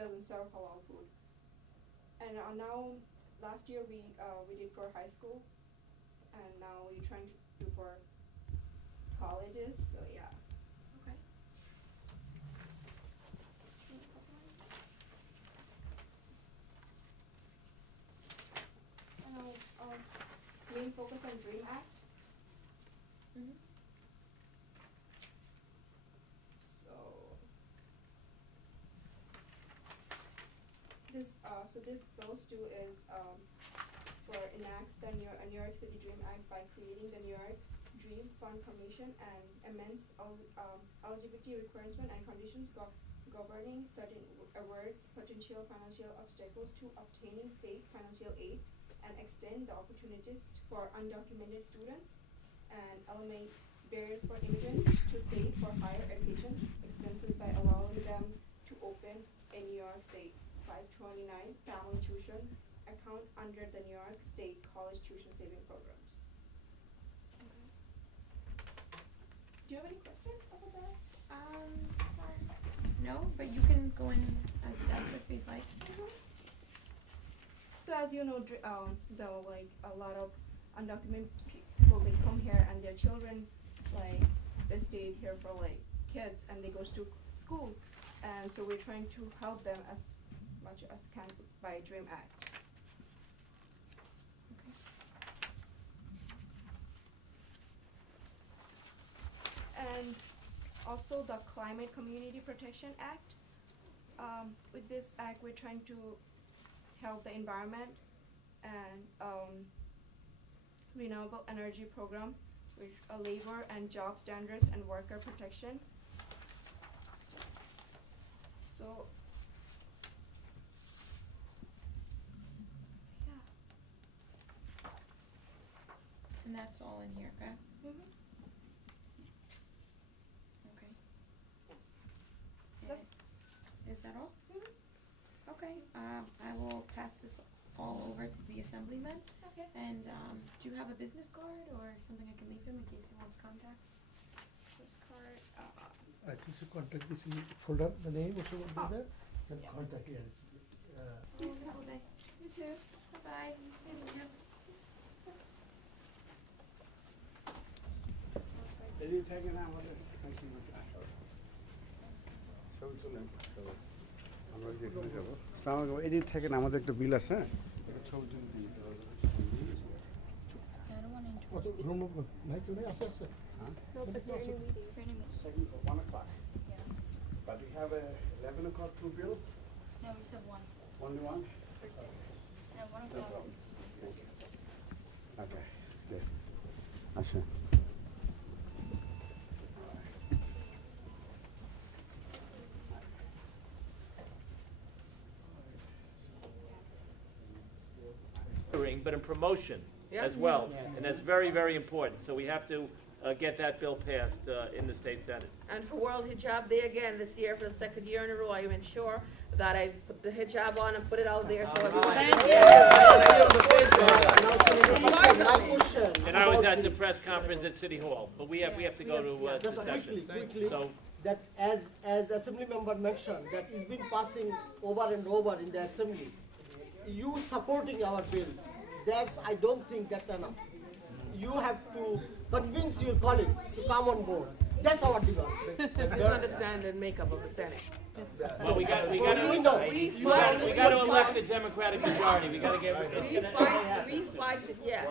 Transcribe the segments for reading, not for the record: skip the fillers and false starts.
doesn't serve halal food. And now, last year we did for high school, and now we're trying to do for colleges. So yeah. Okay. Main focus on Dream Act. Mm-hmm. So this bills do is for enacts the New York City Dream Act by creating the New York Dream Fund Commission and amends eligibility requirements and conditions governing certain awards, potential financial obstacles to obtaining state financial aid, and extend the opportunities for undocumented students, and eliminate barriers for immigrants to save for higher education expenses by allowing them to open a New York State 529 family tuition account under the New York State College Tuition Saving Programs. Okay. Do you have any questions about that? So far, no, but you can go in as depth if you'd like. So as you know, a lot of undocumented people, they come here and their children, they stay here for kids and they go to school, and so we're trying to help them as much as can by Dream Act. Okay. And also the Climate Community Protection Act. With this act, we're trying to help the environment and renewable energy program with labor and job standards and worker protection. So, yeah. And that's all in here, okay? Mm-hmm. Okay. That's Is that all? mm-hmm. Okay, I will pass this all over to the assemblyman. Okay. And do you have a business card or something I can leave him in case he wants contact? Business card. I think the contact is in the folder, the name also will be there, and Yeah. contact here. Thanks, all day. You too. Bye-bye. Nice meeting you. এদিকে থেকে না আমাদের আমরা যেখানে যাবো এদিক থেকে না আমাদের একটা বিল আছে, হ্যাঁ ছবি তুলে দিই। কত রুম নাই কেউ নেই, আছে আছে। No, but you're in a meeting. You're in a meeting. 1 o'clock. But we have a 11 o'clock through bill, No, we just have one. only one? And one of them. Okay, good. আচ্ছা। But in promotion as well, and that's very, very important. So we have to get that bill passed in the state senate. And for World Hijab Day again this year, for the second year in a row, I ensure that I put the hijab on and put it out there so everyone can see it. And I was at the press conference at City Hall, but we have to go to Just session. quickly, So that as the assembly member mentioned, that it's been passing over and over in the assembly. You supporting our bills, I don't think that's enough. You have to convince your colleagues to come on board. That's our demand. Misunderstand the makeup of the Senate. well, we got to elect the Democratic majority. We got to get. We fight it, yes.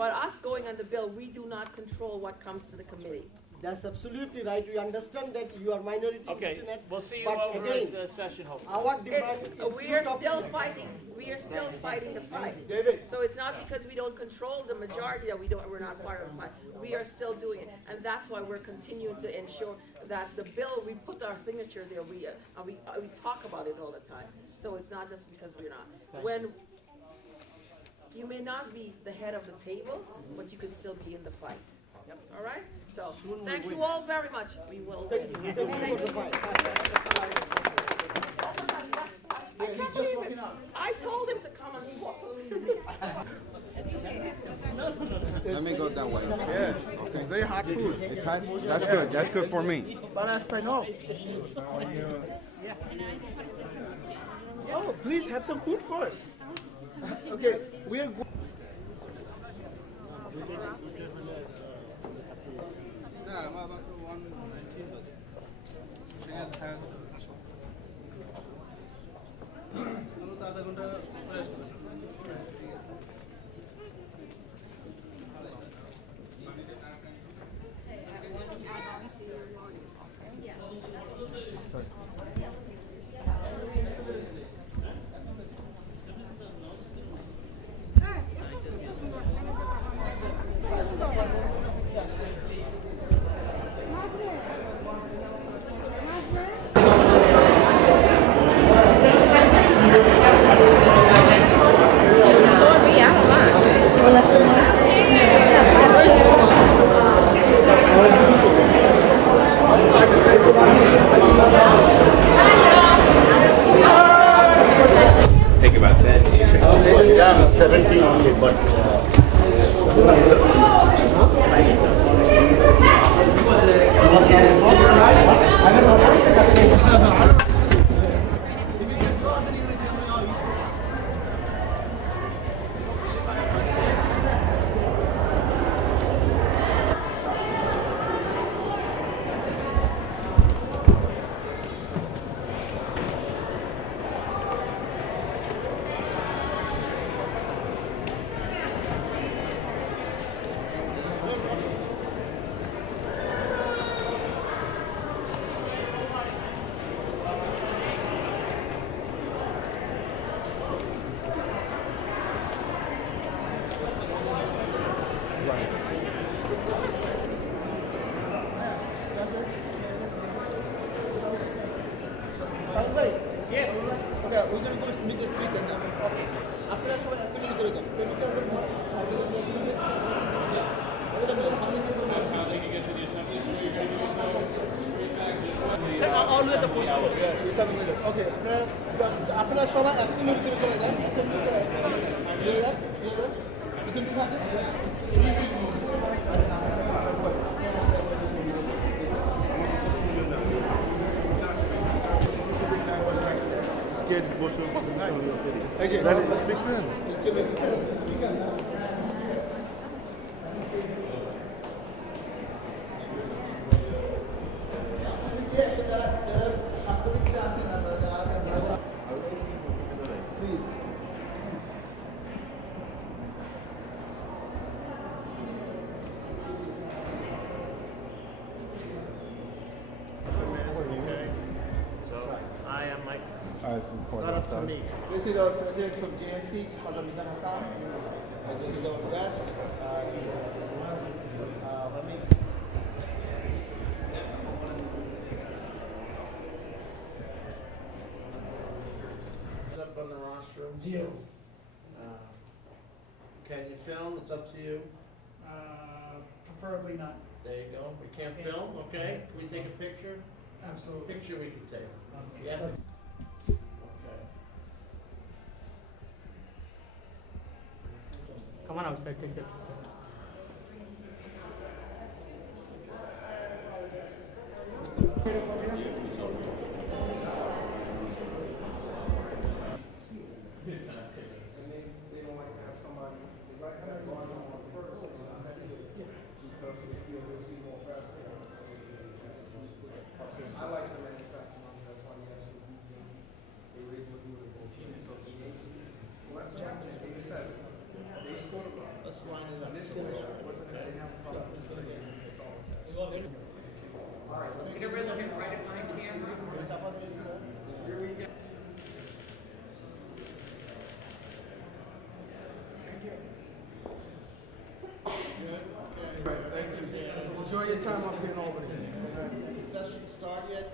But us going on the bill, we do not control what comes to the committee. That's absolutely right. We understand that you are minority in the Okay, Senate. we'll see you but over again, at the session, hopefully. our demand We is are still fighting. We are still fighting the fight. So it's not because we don't control the majority that we're not part of the fight. We are still doing it, and that's why we're continuing to ensure that the bill, we put our signature there. We talk about it all the time. So it's not just because we're not. When you may not be the head of the table, but you can still be in the fight. All right? So thank you all very much. We will win. Thank you for the fight. I told him to come and he walked away from me. Let me go that way. Yeah, okay. Very hard food. It's hot? That's good. That's good for me. Para español. And I just want to say something. Please have some food first. Okay, we are. Think about that. Yeah, 17 only, but Yes. Okay, we're going to go meet the speaker now. Okay. আপনারা সবাই assembly করে যান। All the food. Yeah, you come with it. Okay. আপনারা সবাই assembly করে চলে যান। Assembly করে ক্লিয়ার? অ্যাসেম্বলি থাকে? This is our president from JMC, Hazam Mizan Hassan. He's our guest. Let me. Up on the rostrum. Yes. Can you film? It's up to you. Preferably not. There you go. We can't film, okay? Can we take a picture? Absolutely. Picture we can take. You have to. Come on outside, take that. Enjoy your time up here in Albany. Session start yet?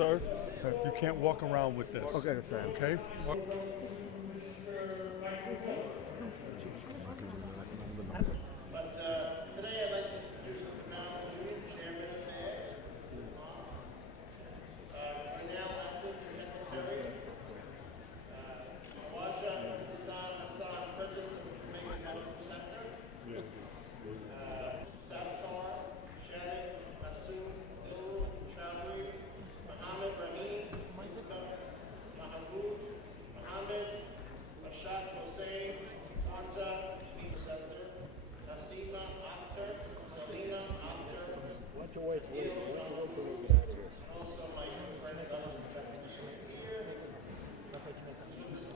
sir, you can't walk around with this. Okay, sir. Okay? But today I'd like to introduce the Chairman of BAAG, Cornell Acting Secretary, Nawaja Nizam Hassan, President of the Jamaican Medical Center, Saptar Sharif Masood Nurul Chowdhury, Muhammad Rahim, Mahmoud Muhammad, Rashad Hossein, Sanja Center, Nasima Akhtar, Selena Akhtar, also my friend here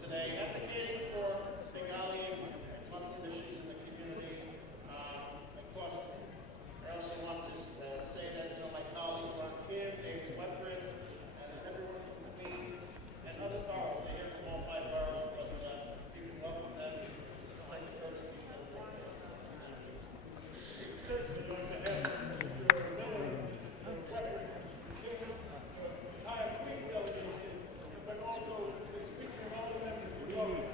today advocating for Bengali and Muslim issues in the community. Of course, I also want to say that my colleagues on Kim, David Webber, and everyone from Queens and other boroughs, they're here from all 5 boroughs, but you can welcome them like the courtesy of the board. Courtesy on behalf of Mr. Miller, Webber, Kim, entire Queens delegation, but also the speaker and all the members who welcome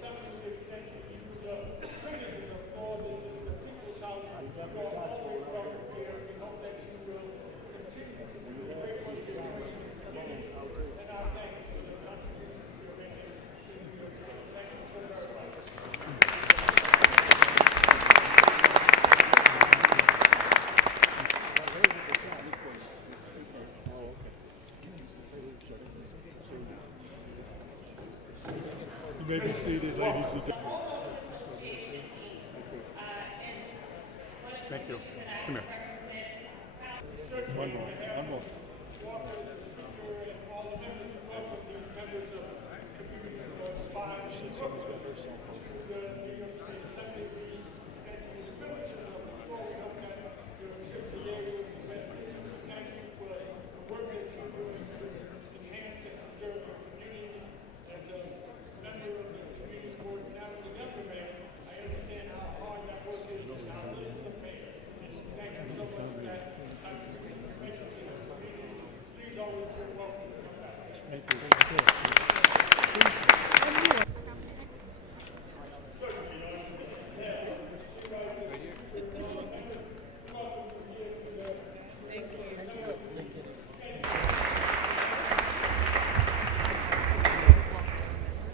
some to the extent that you privileges of all this is the people's house. You are always welcome here. We hope that you will continue to do the great work you're doing in the community. And our thanks for the contributions you're making to New York State. Thank you so very much. You may be seated, ladies and gentlemen. Thank you. Come here. One more. One more.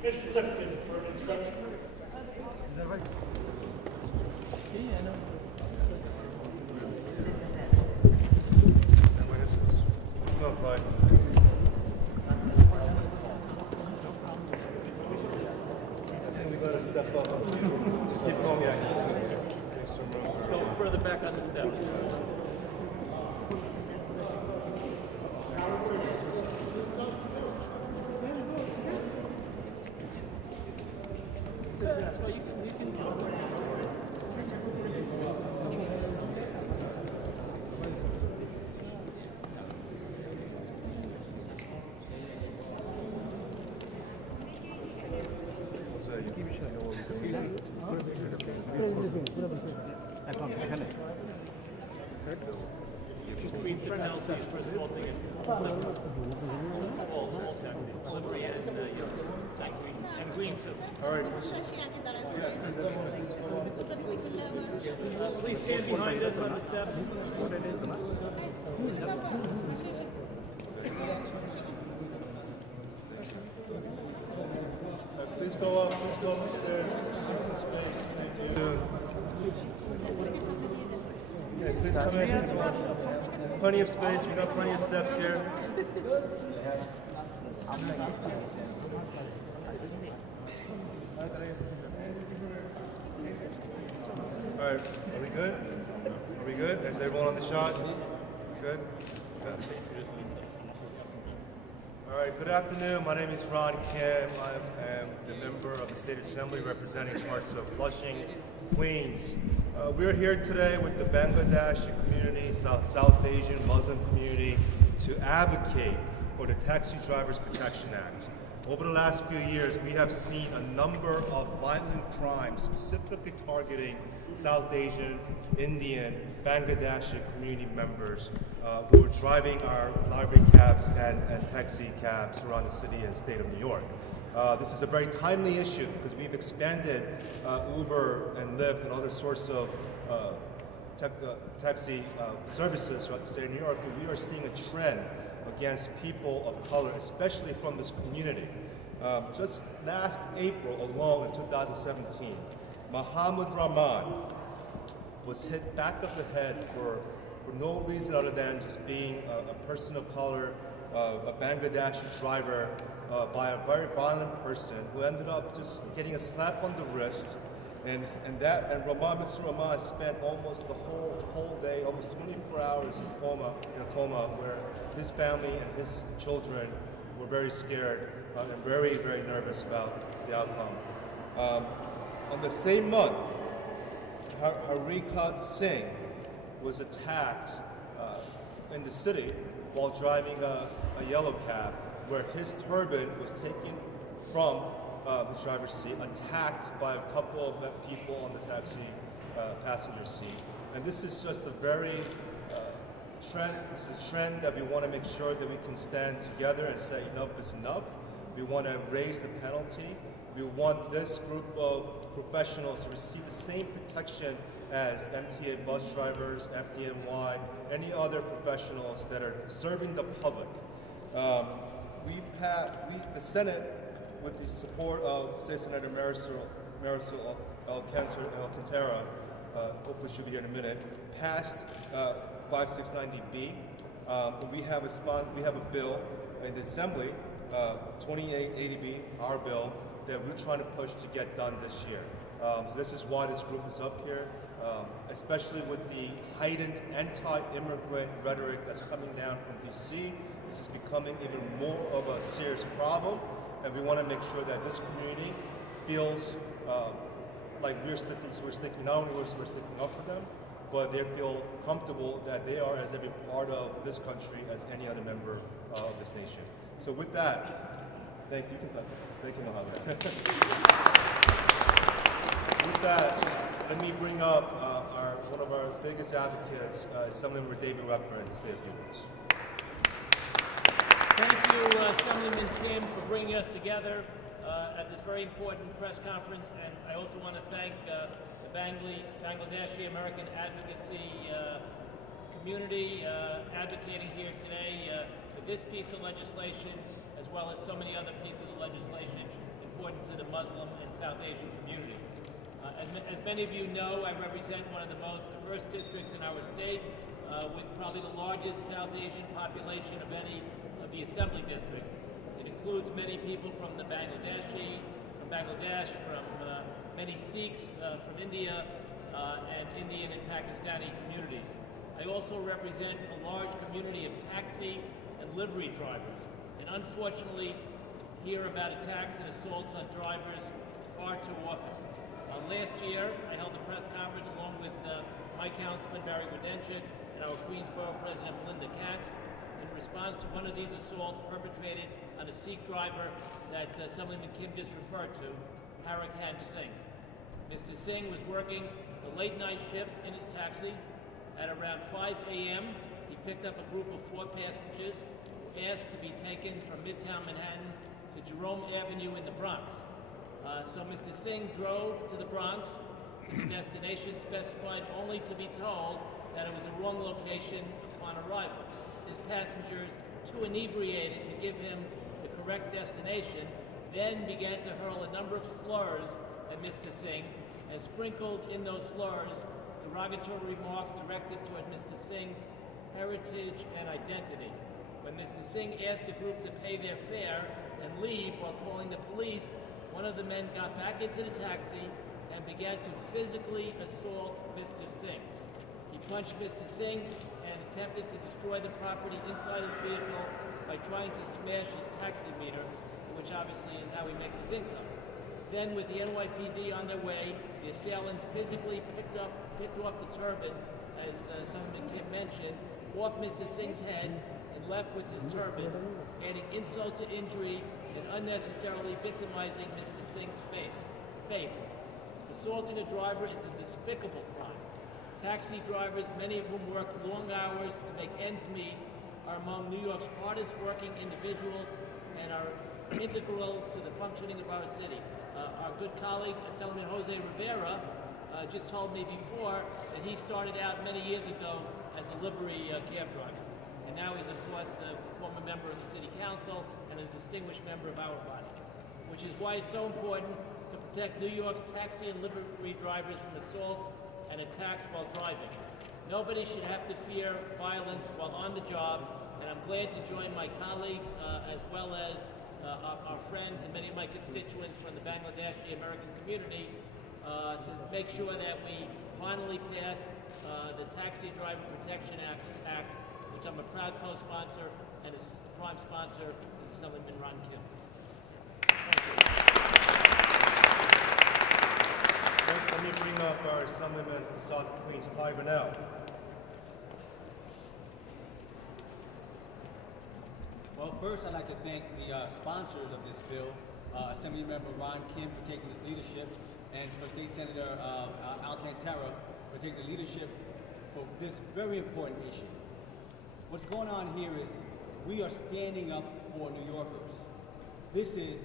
Ms. Lipton for an introduction. Go further back on the steps. Please penalties for assaulting and delivery and green too. All right. Please stand behind us on the steps. Please go up the stairs. Make some space. Thank you. Okay, please come in. Plenty of space. We've got plenty of steps here. All right, are we good? Are we good? Is everyone on the shot? Good? All right, good afternoon. My name is Ron Kim. I am the member of the State Assembly representing parts of Flushing, Queens. We're here today with the Bangladeshi community, South Asian Muslim community, to advocate for the Taxi Drivers Protection Act. Over the last few years, we have seen a number of violent crimes specifically targeting South Asian, Indian, Bangladeshi community members who are driving our library cabs and taxi cabs around the city and state of New York. This is a very timely issue because we've expanded Uber and Lyft and other sorts of taxi services throughout the state of New York, and we are seeing a trend against people of color, especially from this community. Just last April alone in 2017, Muhammad Rahman was hit back of the head for no reason other than just being a person of color, a Bangladeshi driver, by a very violent person who ended up just getting a slap on the wrist. And Mr. Rahman spent almost the whole day, almost 24 hours in a coma, where his family and his children were very scared and very, very nervous about the outcome. On the same month, Harika Singh was attacked in the city while driving a yellow cab, where his turban was taken from the driver's seat, attacked by a couple of people on the taxi passenger seat. And this is just a very this is a trend that we want to make sure that we can stand together and say enough is enough. We want to raise the penalty. We want this group of professionals to receive the same protection as MTA bus drivers, FDNY, any other professionals that are serving the public. The Senate, with the support of State Senator Marisol Alcantara, hopefully she'll be here in a minute, passed 5690B. We have a bill in the Assembly, 2880B, our bill, that we're trying to push to get done this year. So this is why this group is up here, especially with the heightened anti-immigrant rhetoric that's coming down from DC. This is becoming even more of a serious problem, and we want to make sure that this community feels like we're sticking, not only we're sticking up for them, but they feel comfortable that they are as every part of this country as any other member of this nation. So with that, thank you, Mohammed. With that, let me bring up one of our biggest advocates, Assemblymember David Weckler, to say a few words. Thank you, Assemblyman Kim, for bringing us together at this very important press conference, and I also want to thank the Bangladeshi American advocacy community advocating here today for this piece of legislation, as well as so many other pieces of legislation important to the Muslim and South Asian community. As many of you know, I represent one of the most diverse districts in our state, with probably the largest South Asian population of any of the assembly districts. It includes many people from Bangladesh, from many Sikhs from India, and Indian and Pakistani communities. I also represent a large community of taxi and livery drivers, and unfortunately hear about attacks and assaults on drivers far too often. Last year, I held a press conference along with my councilman, Barry Wodenchik, and our Queensborough President, Melinda Katz, in response to one of these assaults perpetrated on a Sikh driver that Assemblyman Kim just referred to, Harika Singh. Mr. Singh was working the late night shift in his taxi. At around 5 a.m., he picked up a group of 4 passengers who asked to be taken from Midtown Manhattan to Jerome Avenue in the Bronx. So Mr. Singh drove to the Bronx, to the destination specified, only to be told that it was the wrong location upon arrival. His passengers, too inebriated to give him the correct destination, then began to hurl a number of slurs at Mr. Singh, and sprinkled in those slurs derogatory remarks directed toward Mr. Singh's heritage and identity. When Mr. Singh asked the group to pay their fare and leave while calling the police, one of the men got back into the taxi and began to physically assault Mr. Singh. He punched Mr. Singh and attempted to destroy the property inside his vehicle by trying to smash his taxi meter, which obviously is how he makes his income. Then, with the NYPD on their way, the assailant physically picked off the turban, as Assemblyman Kim mentioned, off Mr. Singh's head and left with his turban, adding insult to injury and unnecessarily victimizing Mr. Singh's faith. Assaulting a driver is a despicable crime. Taxi drivers, many of whom work long hours to make ends meet, are among New York's hardest working individuals and are integral to the functioning of our city. Our good colleague, Assemblyman Jose Rivera, just told me before that he started out many years ago as a livery cab driver. And now he's, of course, a former member of the City Council and a distinguished member of our body, which is why it's so important to protect New York's taxi and livery drivers from assaults and attacks while driving. Nobody should have to fear violence while on the job, and I'm glad to join my colleagues as well as our friends and many of my constituents from the Bangladeshi American community to make sure that we finally pass the Taxi Driver Protection Act, which I'm a proud co-sponsor, and its prime sponsor is Assemblyman Ron Kim. Next, let me bring up our Assemblyman from South Queens, Clyde Burnell. Well, first I'd like to thank the sponsors of this bill, Assemblymember Ron Kim for taking this leadership, and for State Senator Alcantara for taking the leadership for this very important issue. What's going on here is we are standing up for New Yorkers. This is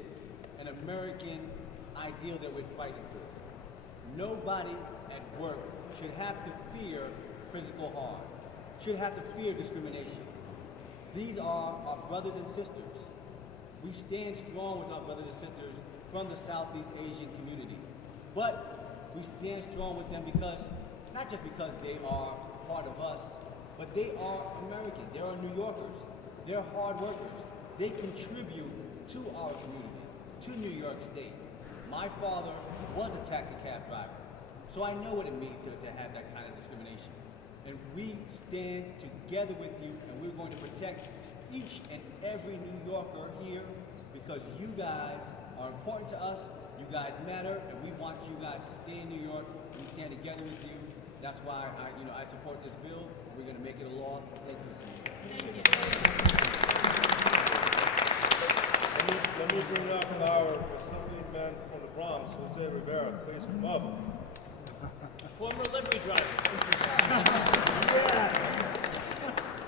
an American ideal that we're fighting for. Nobody at work should have to fear physical harm, should have to fear discrimination. These are our brothers and sisters. We stand strong with our brothers and sisters from the Southeast Asian community. But we stand strong with them because, not just because they are part of us, but they are American. They are New Yorkers. They're hard workers. They contribute to our community, to New York State. My father was a taxi cab driver, so I know what it means to have that kind of discrimination. And we stand together with you, and we're going to protect each and every New Yorker here because you guys are important to us, you guys matter, and we want you guys to stay in New York. We stand together with you. That's why I support this bill. We're going to make it a law. Thank you so much. Thank you. Let me bring up our Assemblyman from the Bronx, Jose Rivera. Please come up. Former livery driver.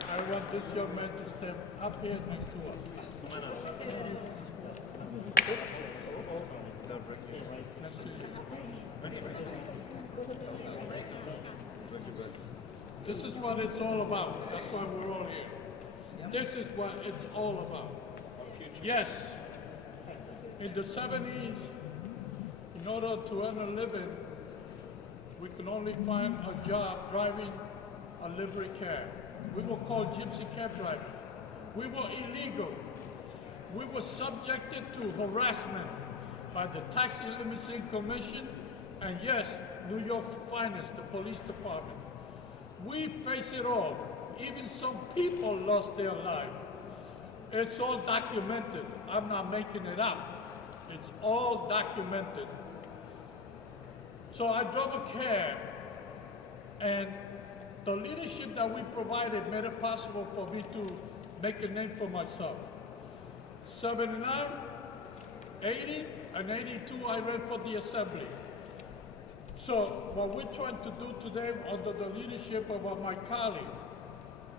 I want this young man to step up here next to us. Come on up. Next to you. This is what it's all about. That's why we're all here. This is what it's all about. Yes, in the 70s, in order to earn a living, we could only find a job driving a livery cab. We were called gypsy cab drivers. We were illegal. We were subjected to harassment by the Taxi Limousine Commission and yes, New York Finest, the police department. We face it all. Even some people lost their life. It's all documented. I'm not making it up. It's all documented. So I drove a cab, and the leadership that we provided made it possible for me to make a name for myself. 79, 80, and 82, I ran for the Assembly. So what we're trying to do today under the leadership of my colleagues,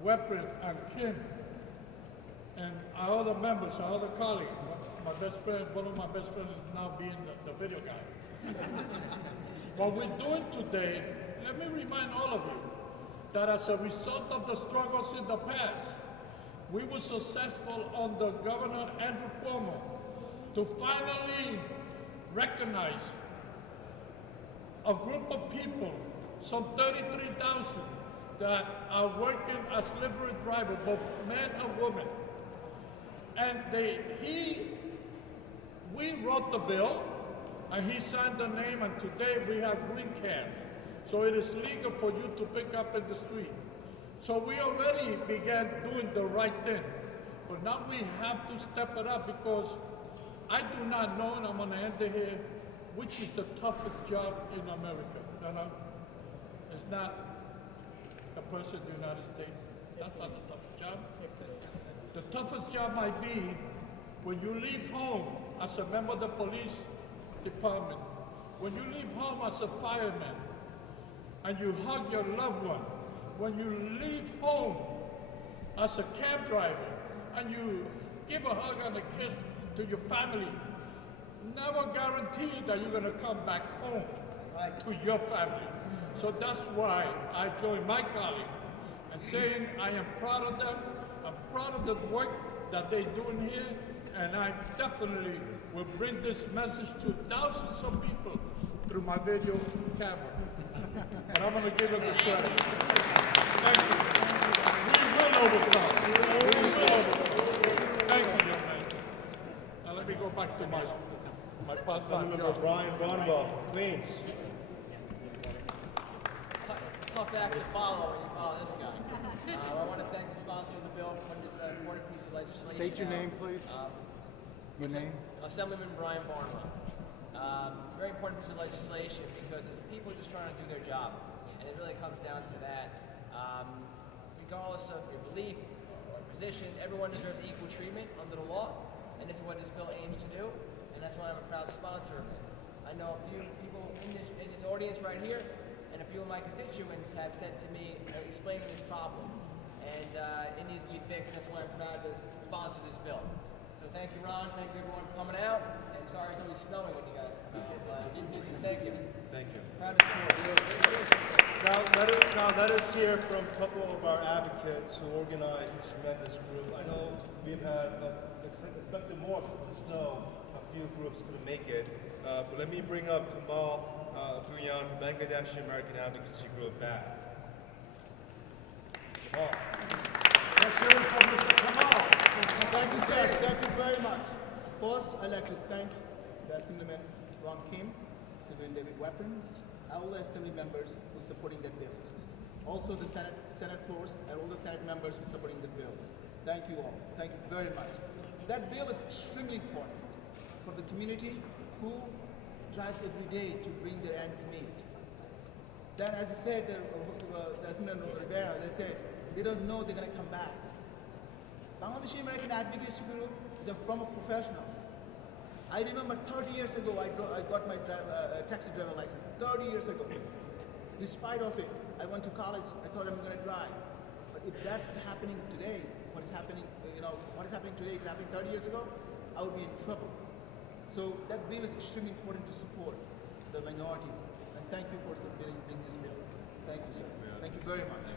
Weprin and Kim, and our other members, our other colleagues, my best friend, one of my best friends is now being the video guy. What we're doing today, let me remind all of you that as a result of the struggles in the past, we were successful under Governor Andrew Cuomo to finally recognize a group of people, some 33,000, that are working as livery drivers, both men and women. And we wrote the bill, and he signed the name, and today we have green cabs. So it is legal for you to pick up in the street. So we already began doing the right thing. But now we have to step it up because I do not know, and I'm gonna end it here, which is the toughest job in America. It's not the president of the United States. That's not the toughest job. The toughest job might be when you leave home as a member of the police department, when you leave home as a fireman, and you hug your loved one, when you leave home as a cab driver, and you give a hug and a kiss to your family, never guarantee that you're going to come back home to your family. So that's why I joined my colleagues and saying I am proud of them. I'm proud of the work that they're doing here, and I definitely will bring this message to thousands of people through my video camera. But I'm going to give them the credit. Thank you. We will overcome. We will overcome. Thank you, young man. Now let me go back to my pastime job. Brian Bonwell, Queens. Tough act to follow when you follow this guy. I want to thank the sponsor of the bill for this important piece of legislation. State your name, please. Your name? Assemblyman Brian Barnwell. It's a very important piece of legislation because it's people just trying to do their job, and it really comes down to that. Regardless of your belief or position, everyone deserves equal treatment under the law, and this is what this bill aims to do, and that's why I'm a proud sponsor of it. I know a few people in this audience right here, and a few of my constituents have said to me, explaining this problem, and it needs to be fixed. That's why I'm proud to sponsor this bill. So thank you, Ron. Thank you, everyone, for coming out. And sorry it's going to be snowing when you guys come out. Thank you. Thank you. Proud to support you. Now let us hear from a couple of our advocates who organized this tremendous group. I know we've had expected more from the snow. A few groups couldn't make it. But let me bring up Kamal Bhuyan from Bangladeshi American Advocacy Group, BAAG. Kamal. Thank you, sir. Thank you very much. First, I'd like to thank the Assemblyman Ron Kim, Assemblyman David Weapon, all the Assembly members who are supporting that bill. Also the Senate force and all the Senate members who are supporting the bills. Thank you all. Thank you very much. That bill is extremely important for the community who drives every day to bring their ends meet. Then, as I said, the Assemblyman Rivera, they said they don't know they're going to come back. Bangladeshi American Advocacy Group is a firm of professionals. I remember 30 years ago, I got my taxi driver license. 30 years ago. Despite of it, I went to college. I thought I'm going to drive. But if that's happening today, what is happening today is happening 30 years ago, I would be in trouble. So that bill is extremely important to support the minorities. And thank you for bringing this bill. Thank you, sir. Thank you very much.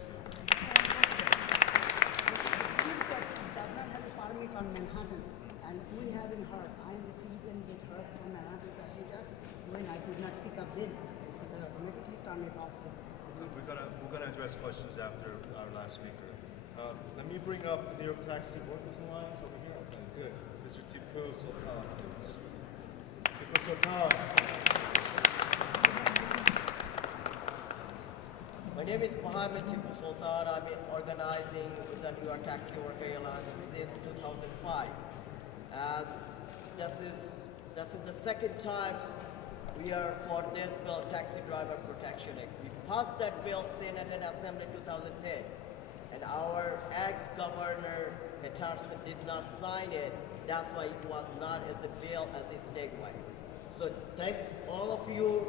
Does not have a permit on Manhattan, and we haven't heard. I physically get hurt from Manhattan passenger when I could not pick up them because I automatically turn it off. We're gonna address questions after our last speaker. Let me bring up the New York Taxi Workers Alliance over here. Okay, good. Mr. Tipu Sultan, please. Tipu Sultan. My name is Mohammed Tipu Sultan. I've been organizing with the New York Taxi Worker Alliance since 2005. And this is the second time we are for this bill, Taxi Driver Protection Act. We passed that bill Senate and Assembly 2010. And our ex-governor, Peterson, did not sign it. That's why it was not as a bill as a statewide. So thanks all of you,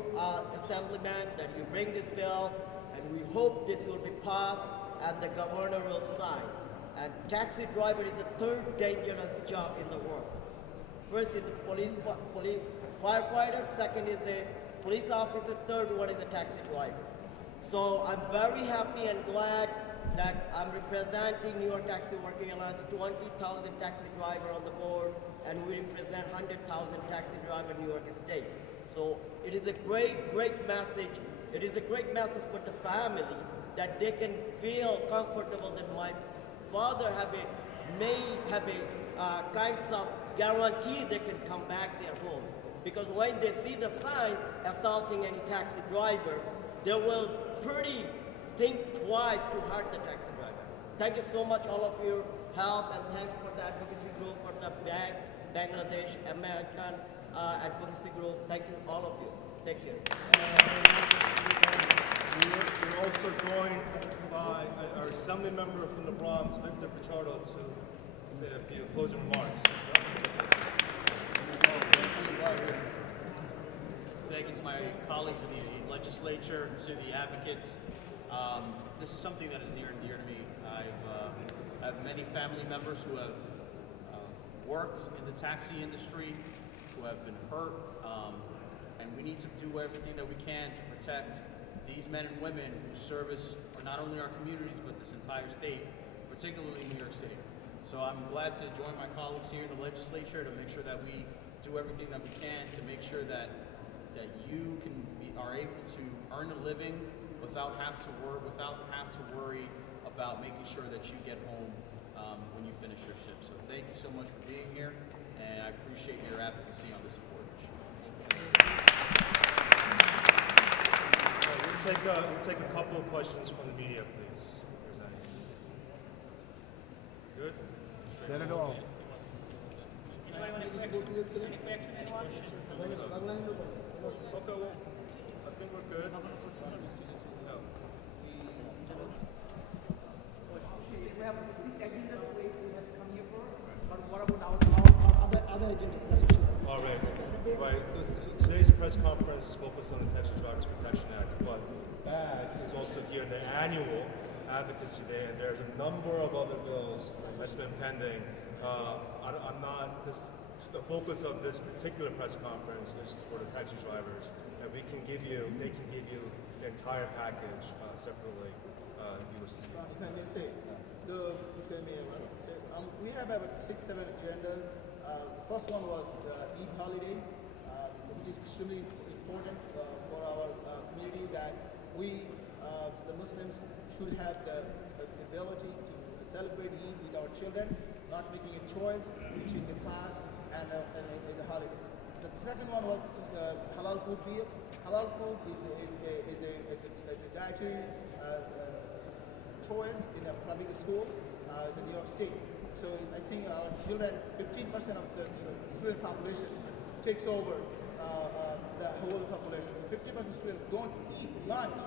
Assemblymen, that you bring this bill. And we hope this will be passed and the governor will sign. And taxi driver is the third dangerous job in the world. First is the police firefighter, second is a police officer, third one is a taxi driver. So I'm very happy and glad that I'm representing New York Taxi Working Alliance, 20,000 taxi driver on the board, and we represent 100,000 taxi driver in New York State. So it is a great, great message. It is a great message for the family that they can feel comfortable that my father may have a kinds of guarantee they can come back their home. Because when they see the sign assaulting any taxi driver, they will think twice to hurt the taxi driver. Thank you so much, all of your help, and thanks for the advocacy group, for the BAAG, Bangladesh American Advocacy Group. Thank you, all of you. Take care. We're also joined by our assembly member from the Bronx, Victor Pichardo, to say a few closing remarks. and to my colleagues in the legislature and to the advocates. This is something that is near and dear to me. I have many family members who have worked in the taxi industry, who have been hurt, and we need to do everything that we can to protect these men and women who service not only our communities but this entire state, particularly New York City. So I'm glad to join my colleagues here in the legislature to make sure that we do everything that we can to make sure that you are able to earn a living without have to worry about making sure that you get home when you finish your shift. So thank you so much for being here, and I appreciate your advocacy on this important issue. We'll take a couple of questions from the media, please. If there's any. Good? Senator Ong. Anybody want any question? Anyone? Okay, well, I think we're good. No. We have 6 agendas we have come here for, but what about our other agendas? All right. Today's press conference is focused on the Taxi Drivers Protection Act, but BAAG is also here in the annual advocacy day, and there's a number of other bills that's been pending. The focus of this particular press conference is for the taxi drivers, and they can give you the entire package separately if you wish to see. If I may say, we have about 6-7 agendas. The first one was the Eid holiday, which is extremely important for our community, that we, the Muslims, should have the ability to celebrate Eid with our children, not making a choice between the class and the holidays. The second one was halal food bill. Halal food is a dietary choice in a public school in New York State. So I think our children, 15% of the student population takes over the whole population. So 50% students don't eat lunch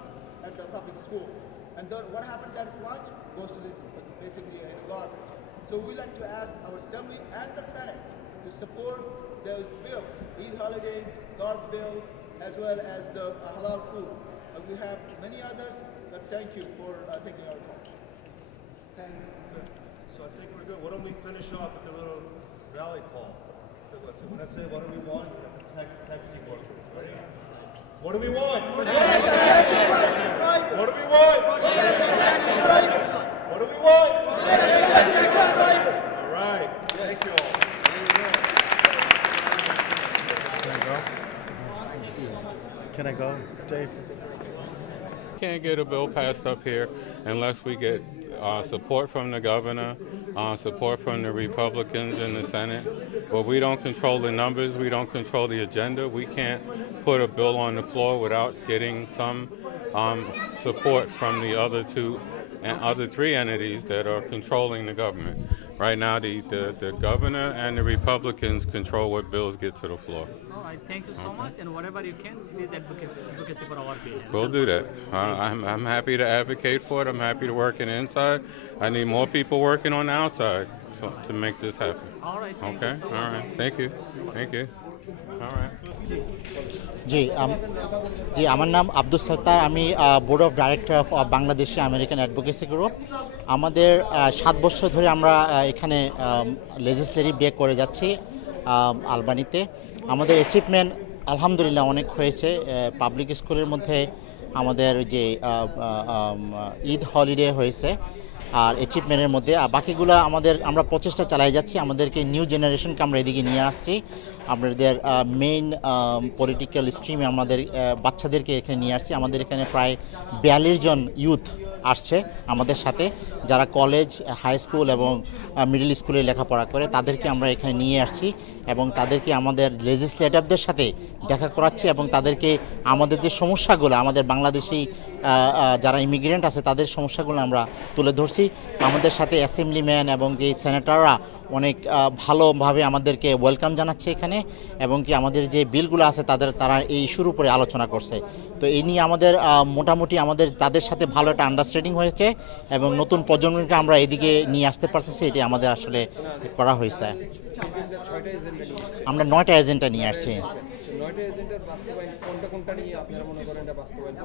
at the public schools. And what happens at lunch goes to this basically garbage. So we like to ask our Assembly and the Senate to support those bills, Eid holiday, GARB bills, as well as the halal food. We have many others, but thank you for taking our call. Thank you. Good. So I think we're good. Why don't we finish off with a little rally call? So when I say what do we want, we have to protect taxi workers, right? What do we want? What do we want? What do we want? What do we want? All right. Thank you all. Can I go, Dave? Can't get a bill passed up here unless we get support from the governor, support from the Republicans in the Senate. But we don't control the numbers, we don't control the agenda. We can't put a bill on the floor without getting some support from the other three entities that are controlling the government. Right now, the governor and the Republicans control what bills get to the floor. All right, thank you so much, and whatever you can, please advocacy for our bill. We'll do that. I'm happy to advocate for it. I'm happy to work in the inside. I need more people working on the outside to make this happen. All right. Okay. All right. Thank you. Thank you. All right. জি আমার নাম আব্দুল সত্তার, আমি board of director of Bangladeshi American advocacy group. আমাদের 7 বছর ধরে আমরা এখানে legislative day করে যাচ্ছি আলবানিতে। আমাদের অ্যাচিভমেন্ট আলহামদুলিল্লাহ অনেক হয়েছে। পাবলিক স্কুলের মধ্যে আমাদের যে ঈদ হলিডে হয়েছে আর অ্যাচিভমেন্টের মধ্যে, বাকিগুলো আমরা প্রচেষ্টা চালাই যাচ্ছি। আমাদেরকে নিউ জেনারেশনকে আমরা এদিকে নিয়ে আসছি। আমাদের মেইন পলিটিক্যাল স্ট্রিমে আমাদের বাচ্চাদেরকে এখানে নিয়ে আসছি। আমাদের এখানে প্রায় 42 জন ইউথ আসছে আমাদের সাথে, যারা কলেজ, হাই স্কুল এবং মিডল স্কুলে লেখাপড়া করে। তাদেরকে আমরা এখানে নিয়ে আসছি এবং তাদেরকে আমাদের লেজিসলেটরদের সাথে দেখা করাচ্ছি এবং তাদেরকে আমাদের যে সমস্যাগুলো, আমাদের বাংলাদেশি যারা ইমিগ্রেন্ট আছে তাদের সমস্যাগুলো আমরা তুলে ধরছি। আমাদের সাথে অ্যাসেম্বলিম্যান এবং যে সেনেটররা অনেক ভালোভাবে আমাদেরকে ওয়েলকাম জানাচ্ছে এখানে, এবং কি আমাদের যে বিলগুলো আছে তারা এই ইস্যুর উপরে আলোচনা করছে। তো এই নিয়ে আমাদের মোটামুটি তাদের সাথে ভালো একটা আন্ডারস্ট্যান্ডিং হয়েছে এবং নতুন প্রজন্মকে আমরা এদিকে নিয়ে আসতে পারতেছি। এটি আমাদের আসলে করা হয়েছে। আমরা 9টা এজেন্ডা নিয়ে আসছি। 9টা এজেন্ডার বাস্তবায়ন কোনটা নিয়ে আপনারা মনে করেন এটা বাস্তবায়ন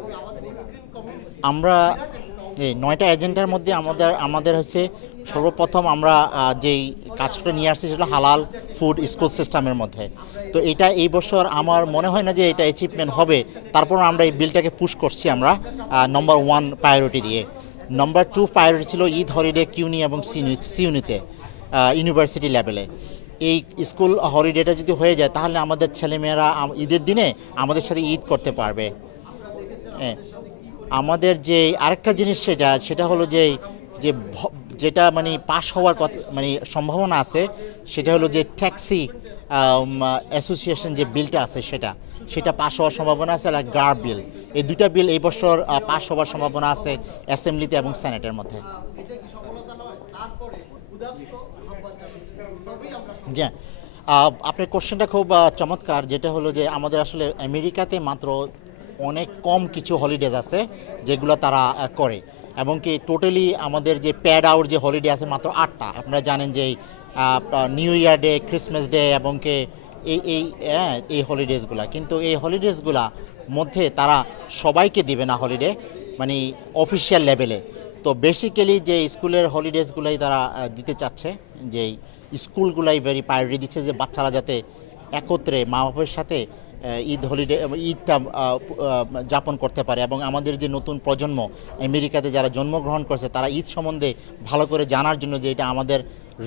আমরা এই 9টা এজেন্ডার মধ্যে আমাদের হচ্ছে সর্বপ্রথম আমরা যেই কাজটা নিয়ে আসছি সেটা হালাল ফুড স্কুল সিস্টেমের মধ্যে। তো এটা এই বছর আমার মনে হয় না যে এটা অ্যাচিভমেন্ট হবে, তারপর আমরা এই বিলটাকে পুশ করছি আমরা নম্বর 1 প্রায়োরিটি দিয়ে। নম্বর 2 প্রায়োরিটি ছিল ঈদ হলিডে কিউনি এবং সিউনিতে ইউনিভার্সিটি লেভেলে। এই স্কুল হলিডেটা যদি হয়ে যায় তাহলে আমাদের ছেলেমেয়েরা ঈদের দিনে আমাদের সাথে ঈদ করতে পারবে। আমাদের যে আরেকটা জিনিস সেটা হলো যেটা মানে পাস হওয়ার মানে সম্ভাবনা আছে, সেটা হলো যে ট্যাক্সি অ্যাসোসিয়েশন যে বিলটা আছে সেটা পাস হওয়ার সম্ভাবনা আছে, আর গার বিল, এই দুইটা বিল এই বছর পাস হওয়ার সম্ভাবনা আছে অ্যাসেম্বলিতে এবং সেনেটের মধ্যে। হ্যাঁ, আপনার কোশ্চেনটা খুব চমৎকার, যেটা হলো যে আমাদের আসলে আমেরিকাতে মাত্র অনেক কম কিছু হলিডেজ আছে যেগুলো তারা করে, এবং কি টোটালি আমাদের যে প্যাড আউট যে হলিডে আছে মাত্র 8টা। আপনারা জানেন যে new year day, Christmas day এবং কি এই হলিডেজগুলা, কিন্তু এই হলিডেজগুলা মধ্যে তারা সবাইকে দিবে না হলিডে, মানে অফিসিয়াল লেভেলে। তো বেসিক্যালি যে স্কুলের হলিডেজগুলাই তারা দিতে চাচ্ছে, যে স্কুলগুলাই ভেরি প্রায়োরিটি দিচ্ছে যে বাচ্চারা যাতে একত্রে মা বাবার সাথে ঈদটা যাপন করতে পারে, এবং আমাদের যে নতুন প্রজন্ম আমেরিকাতে যারা জন্মগ্রহণ করছে তারা ঈদ সম্বন্ধে ভালো করে জানার জন্য যে এটা আমাদের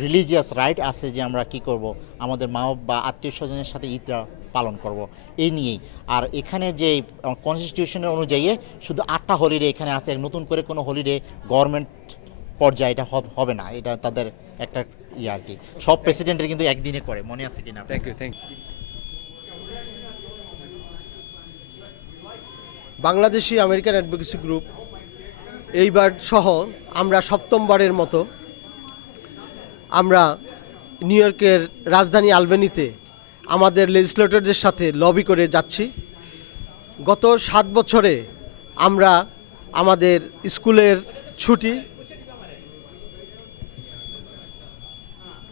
রিলিজিয়াস রাইট আছে যে আমরা কি করব, আমাদের মা বা আত্মীয় স্বজনের সাথে ঈদটা পালন করব, এই নিয়েই। আর এখানে যে কনস্টিটিউশনের অনুযায়ী শুধু 8টা হলিডে এখানে আছে, নতুন করে কোনো হলিডে গভর্নমেন্ট পর্যায়ে এটা হবে না, এটা তাদের একটা আর কি। সব প্রেসিডেন্টের কিন্তু একদিনে করে, মনে আছে কিনা? Thank you. Bangladeshi American advocacy group এইবার সহ আমরা 7মবারের মতো আমরা নিউ ইয়র্কের রাজধানী আলবেনিতে আমাদের লেজিসলেটরদের সাথে লবি করে যাচ্ছি। গত 7 বছরে আমরা আমাদের স্কুলের ছুটি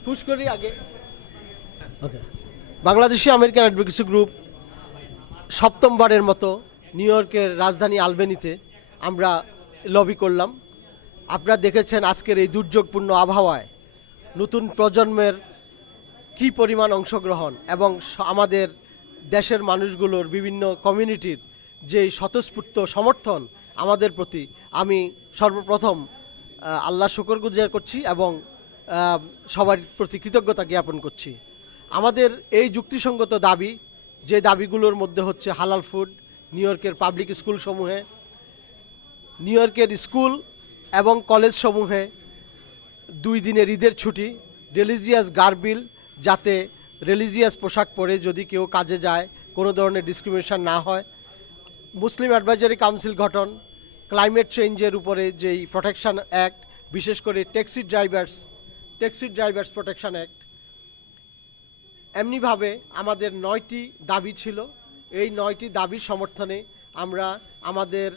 পুশ করি আগে। বাংলাদেশি আমেরিকান অ্যাডভোকেসি গ্রুপ 7মবারের মতো নিউ ইয়র্কের রাজধানী আলবেনিতে আমরা লবি করলাম। আপনারা দেখেছেন আজকের এই দুর্যোগপূর্ণ আবহাওয়ায় নতুন প্রজন্মের কী পরিমাণ অংশগ্রহণ, এবং আমাদের দেশের মানুষগুলোর বিভিন্ন কমিউনিটির যে স্বতঃস্ফূর্ত সমর্থন আমাদের প্রতি, আমি সর্বপ্রথম আল্লাহ শুকরগুজার করছি এবং সবার প্রতি কৃতজ্ঞতা জ্ঞাপন করছি। আমাদের এই যুক্তিসঙ্গত দাবি, যে দাবিগুলোর মধ্যে হচ্ছে হালাল ফুড নিউ ইয়র্কের পাবলিক স্কুল সমূহে, নিউ ইয়র্কের স্কুল এবং কলেজ সমূহে 2 দিনের ঈদের ছুটি, রিলিজিয়াস গার্বিল, যাতে রিলিজিয়াস পোশাক পরে যদি কেউ কাজে যায় কোনো ধরনের ডিসক্রিমিনেশন না হয়, মুসলিম অ্যাডভাইজারি কাউন্সিল গঠন, ক্লাইমেট চেঞ্জের উপরে যেই প্রোটেকশন অ্যাক্ট, বিশেষ করে ট্যাক্সি ড্রাইভার্স প্রোটেকশন অ্যাক্ট। এমনিভাবে আমাদের 9টি দাবি ছিল। এই 9টি দাবির সমর্থনে আমরা আমাদের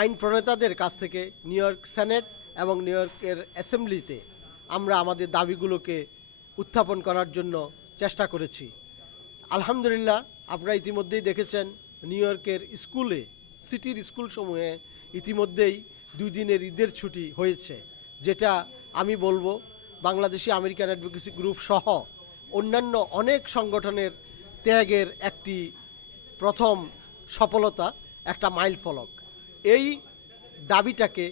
আইন প্রণেতাদের কাছ থেকে নিউ ইয়র্ক সেনেট এবং নিউ ইয়র্কের অ্যাসেম্বলিতে আমরা আমাদের দাবিগুলোকে উত্থাপন করার জন্য চেষ্টা করেছি। আলহামদুলিল্লাহ, আপনারা ইতিমধ্যেই দেখেছেন নিউ ইয়র্কের স্কুলে, সিটির স্কুলসমূহে ইতিমধ্যেই 2 দিনের ঈদের ছুটি হয়েছে, যেটা আমি বলবো বাংলাদেশি আমেরিকান অ্যাডভোকেসি গ্রুপ সহ অন্যান্য অনেক সংগঠনের ত্যাগের একটি প্রথম সফলতা, একটা মাইল ফলক। এই দাবিটাকে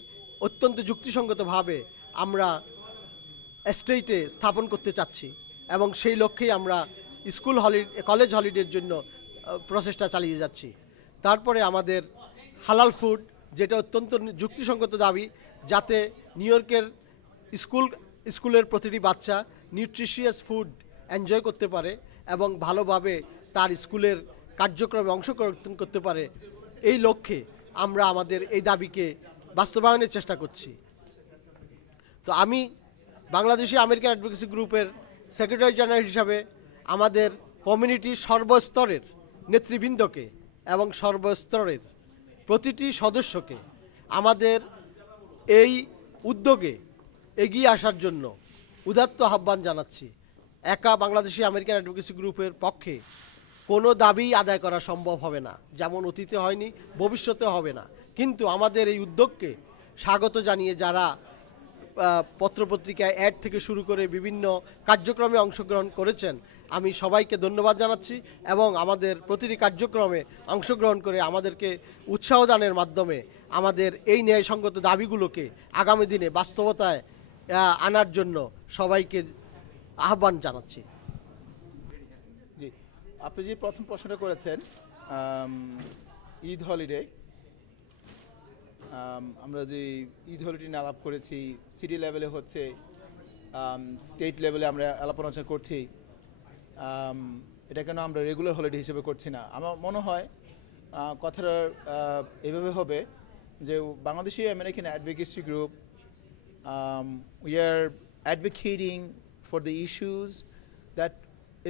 অত্যন্ত যুক্তিসঙ্গতভাবে আমরা স্টেটে স্থাপন করতে চাচ্ছি, এবং সেই লক্ষ্যেই আমরা কলেজ হলিডের জন্য প্রচেষ্টা চালিয়ে যাচ্ছি। তারপরে আমাদের হালাল ফুড, যেটা অত্যন্ত যুক্তিসঙ্গত দাবি, যাতে নিউ ইয়র্কের স্কুলের প্রতিটি বাচ্চা নিউট্রিশিয়াস ফুড এনজয় করতে পারে এবং ভালোভাবে তার স্কুলের কার্যক্রমে অংশগ্রহণ করতে পারে, এই লক্ষ্যে আমরা আমাদের এই দাবিকে বাস্তবায়নের চেষ্টা করছি। তো আমি বাংলাদেশি আমেরিকান অ্যাডভোকেসি গ্রুপের সেক্রেটারি জেনারেল হিসাবে আমাদের কমিউনিটির সর্বস্তরের নেতৃবৃন্দকে এবং সর্বস্তরের প্রতিটি সদস্যকে আমাদের এই উদ্যোগে এগিয়ে আসার জন্য উদাত্ত আহ্বান জানাচ্ছি। একা বাংলাদেশি আমেরিকান অ্যাডভোকেসি গ্রুপের পক্ষে কোনো দাবি আদায় করা সম্ভব হবে না, যেমন অতীতে হয়নি, ভবিষ্যতে হবে না। কিন্তু আমাদের এই উদ্যোগকে স্বাগত জানিয়ে যারা পত্রপত্রিকায় অ্যাড থেকে শুরু করে বিভিন্ন কার্যক্রমে অংশগ্রহণ করেছেন, আমি সবাইকে ধন্যবাদ জানাচ্ছি এবং আমাদের প্রতিটি কার্যক্রমে অংশগ্রহণ করে আমাদেরকে উৎসাহ দানের মাধ্যমে আমাদের এই ন্যায়সঙ্গত দাবিগুলোকে আগামী দিনে বাস্তবতায় আনার জন্য সবাইকে আহ্বান জানাচ্ছি। জি, আপনি যে প্রথম প্রশ্নটা করেছেন ঈদ হলিডে, আমরা যে ঈদ হলিডে নিয়ে আলাপ করেছি, সিটি লেভেলে হচ্ছে, স্টেট লেভেলে আমরা আলাপ আলোচনা করছি, এটা কেন আমরা রেগুলার হলিডে হিসেবে করছি না? আমার মনে হয় কথাটা এভাবে হবে যে Bangladeshi American advocacy group, we are advocating for the issues that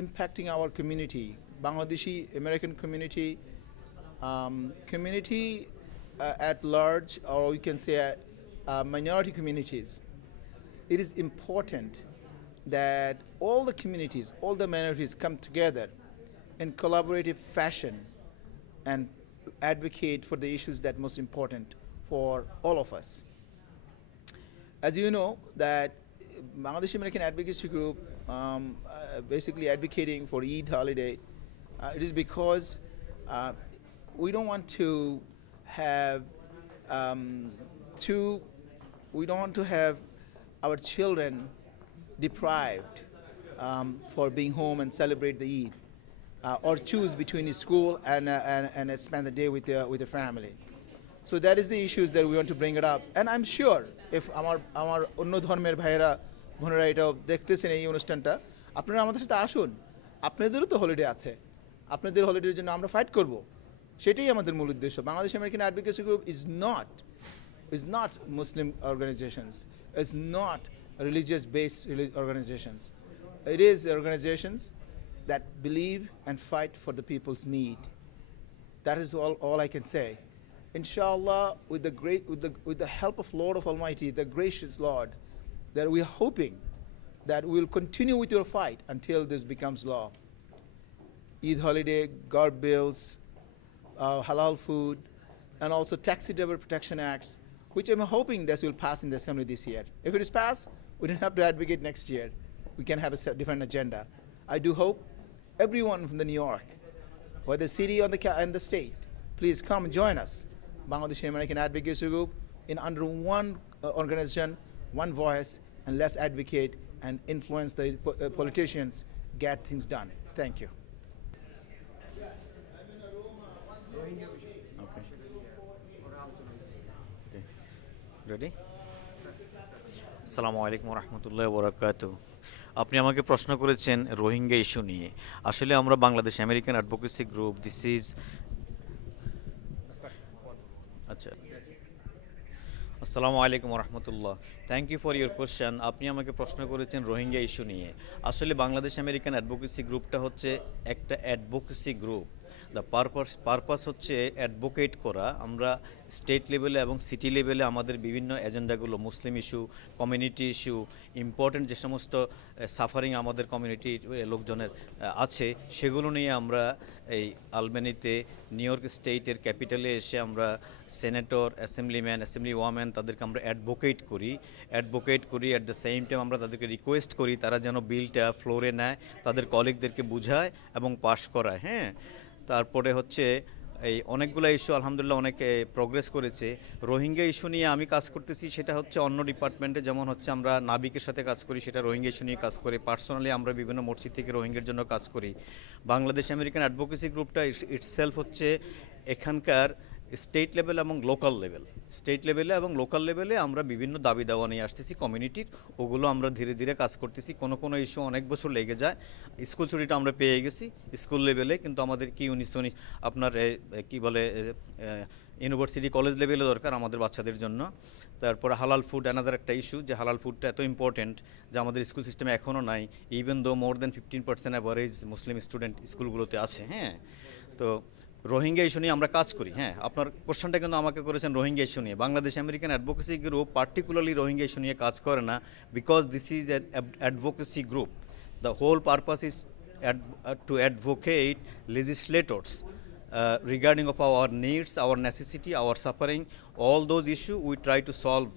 impacting our community, Bangladeshi American community, community at large, or we can say minority communities. It is important that all the communities, all the minorities come together in collaborative fashion and advocate for the issues that are most important for all of us. As you know, that Bangladesh American Advocacy Group basically advocating for Eid holiday, it is because we don't want to have our children deprived for being home and celebrate the Eid, or choose between school and spend the day with the family. So that is the issues that we want to bring it up, and I'm sure if আমার অন্য ধর্মের ভাইয়েরা বোনেরা এটাও দেখতেছেন এই অনুষ্ঠানটা, আপনারা আমাদের সাথে আসুন, আপনাদেরও তো হলিডে আছে, আপনাদের হলিডের জন্য আমরা ফাইট করব, সেটাই আমাদের মূল উদ্দেশ্য। Bangladesh American advocacy group is not Muslim organizations, it's not religious based organizations. It is organizations that believe and fight for the people's need. That is all I can say. Inshallah, with the help of Lord of Almighty, the gracious Lord, that we are hoping that we will continue with your fight until this becomes law. Eid holiday, guard bills, halal food, and also Taxi Driver Protection Acts, which I'm hoping this will pass in the Assembly this year. If it is passed, we don't have to advocate next year. We can have a different agenda. I do hope everyone from the New York, whether the city or the state, please come and join us, Bangladeshi American Advocacy Group, in under one organization, one voice, and let's advocate and influence the politicians, get things done. Thank you. Ready? আসসালামু আলাইকুম রহমতুল্লাহ বরকাত। আপনি আমাকে প্রশ্ন করেছেন Rohingya issue নিয়ে। আসলে আমরা Bangladesh American advocacy group, this is আচ্ছা, আসসালামু আলাইকুম রহমতুল্লাহ, thank you for your question. আপনি আমাকে প্রশ্ন করেছেন রোহিঙ্গা ইস্যু নিয়ে। আসলে বাংলাদেশ আমেরিকান অ্যাডভোকেসি গ্রুপটা হচ্ছে একটা অ্যাডভোকেসি গ্রুপ। দ্য পারপাস হচ্ছে অ্যাডভোকেট করা। আমরা স্টেট লেভেলে এবং সিটি লেভেলে আমাদের বিভিন্ন এজেন্ডাগুলো, মুসলিম ইস্যু, কমিউনিটি ইস্যু, ইম্পর্টেন্ট যে সমস্ত সাফারিং আমাদের কমিউনিটির লোকজনের আছে, সেগুলো নিয়ে আমরা এই আলবেনিতে নিউ ইয়র্ক স্টেটের ক্যাপিটালে এসে আমরা সেনেটর, অ্যাসেম্বলিম্যান, অ্যাসেম্বলি ওয়ামেন, তাদেরকে আমরা অ্যাডভোকেট করি। অ্যাট দ্য সেম টাইম আমরা তাদেরকে রিকোয়েস্ট করি তারা যেন বিলটা ফ্লোরে নেয়, তাদের কলিগদেরকে বুঝায় এবং পাশ করায়। হ্যাঁ, তারপরে হচ্ছে এই অনেকগুলো ইস্যু আলহামদুলিল্লাহ অনেক প্রোগ্রেস করেছে। রোহিঙ্গা ইস্যু নিয়ে আমি কাজ করতেছি, সেটা হচ্ছে অন্য ডিপার্টমেন্টে, যেমন হচ্ছে আমরা নাবিকের সাথে কাজ করি, সেটা রোহিঙ্গা ইস্যু নিয়ে কাজ করি। পার্সোনালি আমরা বিভিন্ন মসজিদ থেকে রোহিঙ্গার জন্য কাজ করি। বাংলাদেশ আমেরিকান অ্যাডভোকেসি গ্রুপটা ইটসেলফ হচ্ছে এখানকার স্টেট লেভেল এবং লোকাল লেভেলে আমরা বিভিন্ন দাবি দাওয়া নিয়ে আসতেছি কমিউনিটির, ওগুলো আমরা ধীরে ধীরে কাজ করতেছি। কোনো ইস্যু অনেক বছর লেগে যায়। স্কুল ছুটিটা আমরা পেয়ে গেছি স্কুল লেভেলে, কিন্তু আমাদের কি আপনার কি বলে ইউনিভার্সিটি কলেজ লেভেলে দরকার আমাদের বাচ্চাদের জন্য। তারপরে হালাল ফুড অ্যানাদার একটা ইস্যু, যে হালাল ফুডটা এত ইম্পর্টেন্ট যে আমাদের স্কুল সিস্টেমে এখনও নাই, ইভেন দো মোর দেন 15% অ্যাভারেজ মুসলিম স্টুডেন্ট স্কুলগুলোতে আছে। হ্যাঁ, তো রোহিঙ্গা ইস্যু নিয়ে আমরা কাজ করি। হ্যাঁ, আপনার কোশ্চেনটা কিন্তু আমাকে করেছেন রোহিঙ্গা ইস্যু নিয়ে। Bangladesh American advocacy group particularly Rohingya issue নিয়ে কাজ করে না, because this is advocacy group. The whole purpose is to advocate legislators regarding of our needs, our necessity, our suffering, all those issues we try to solve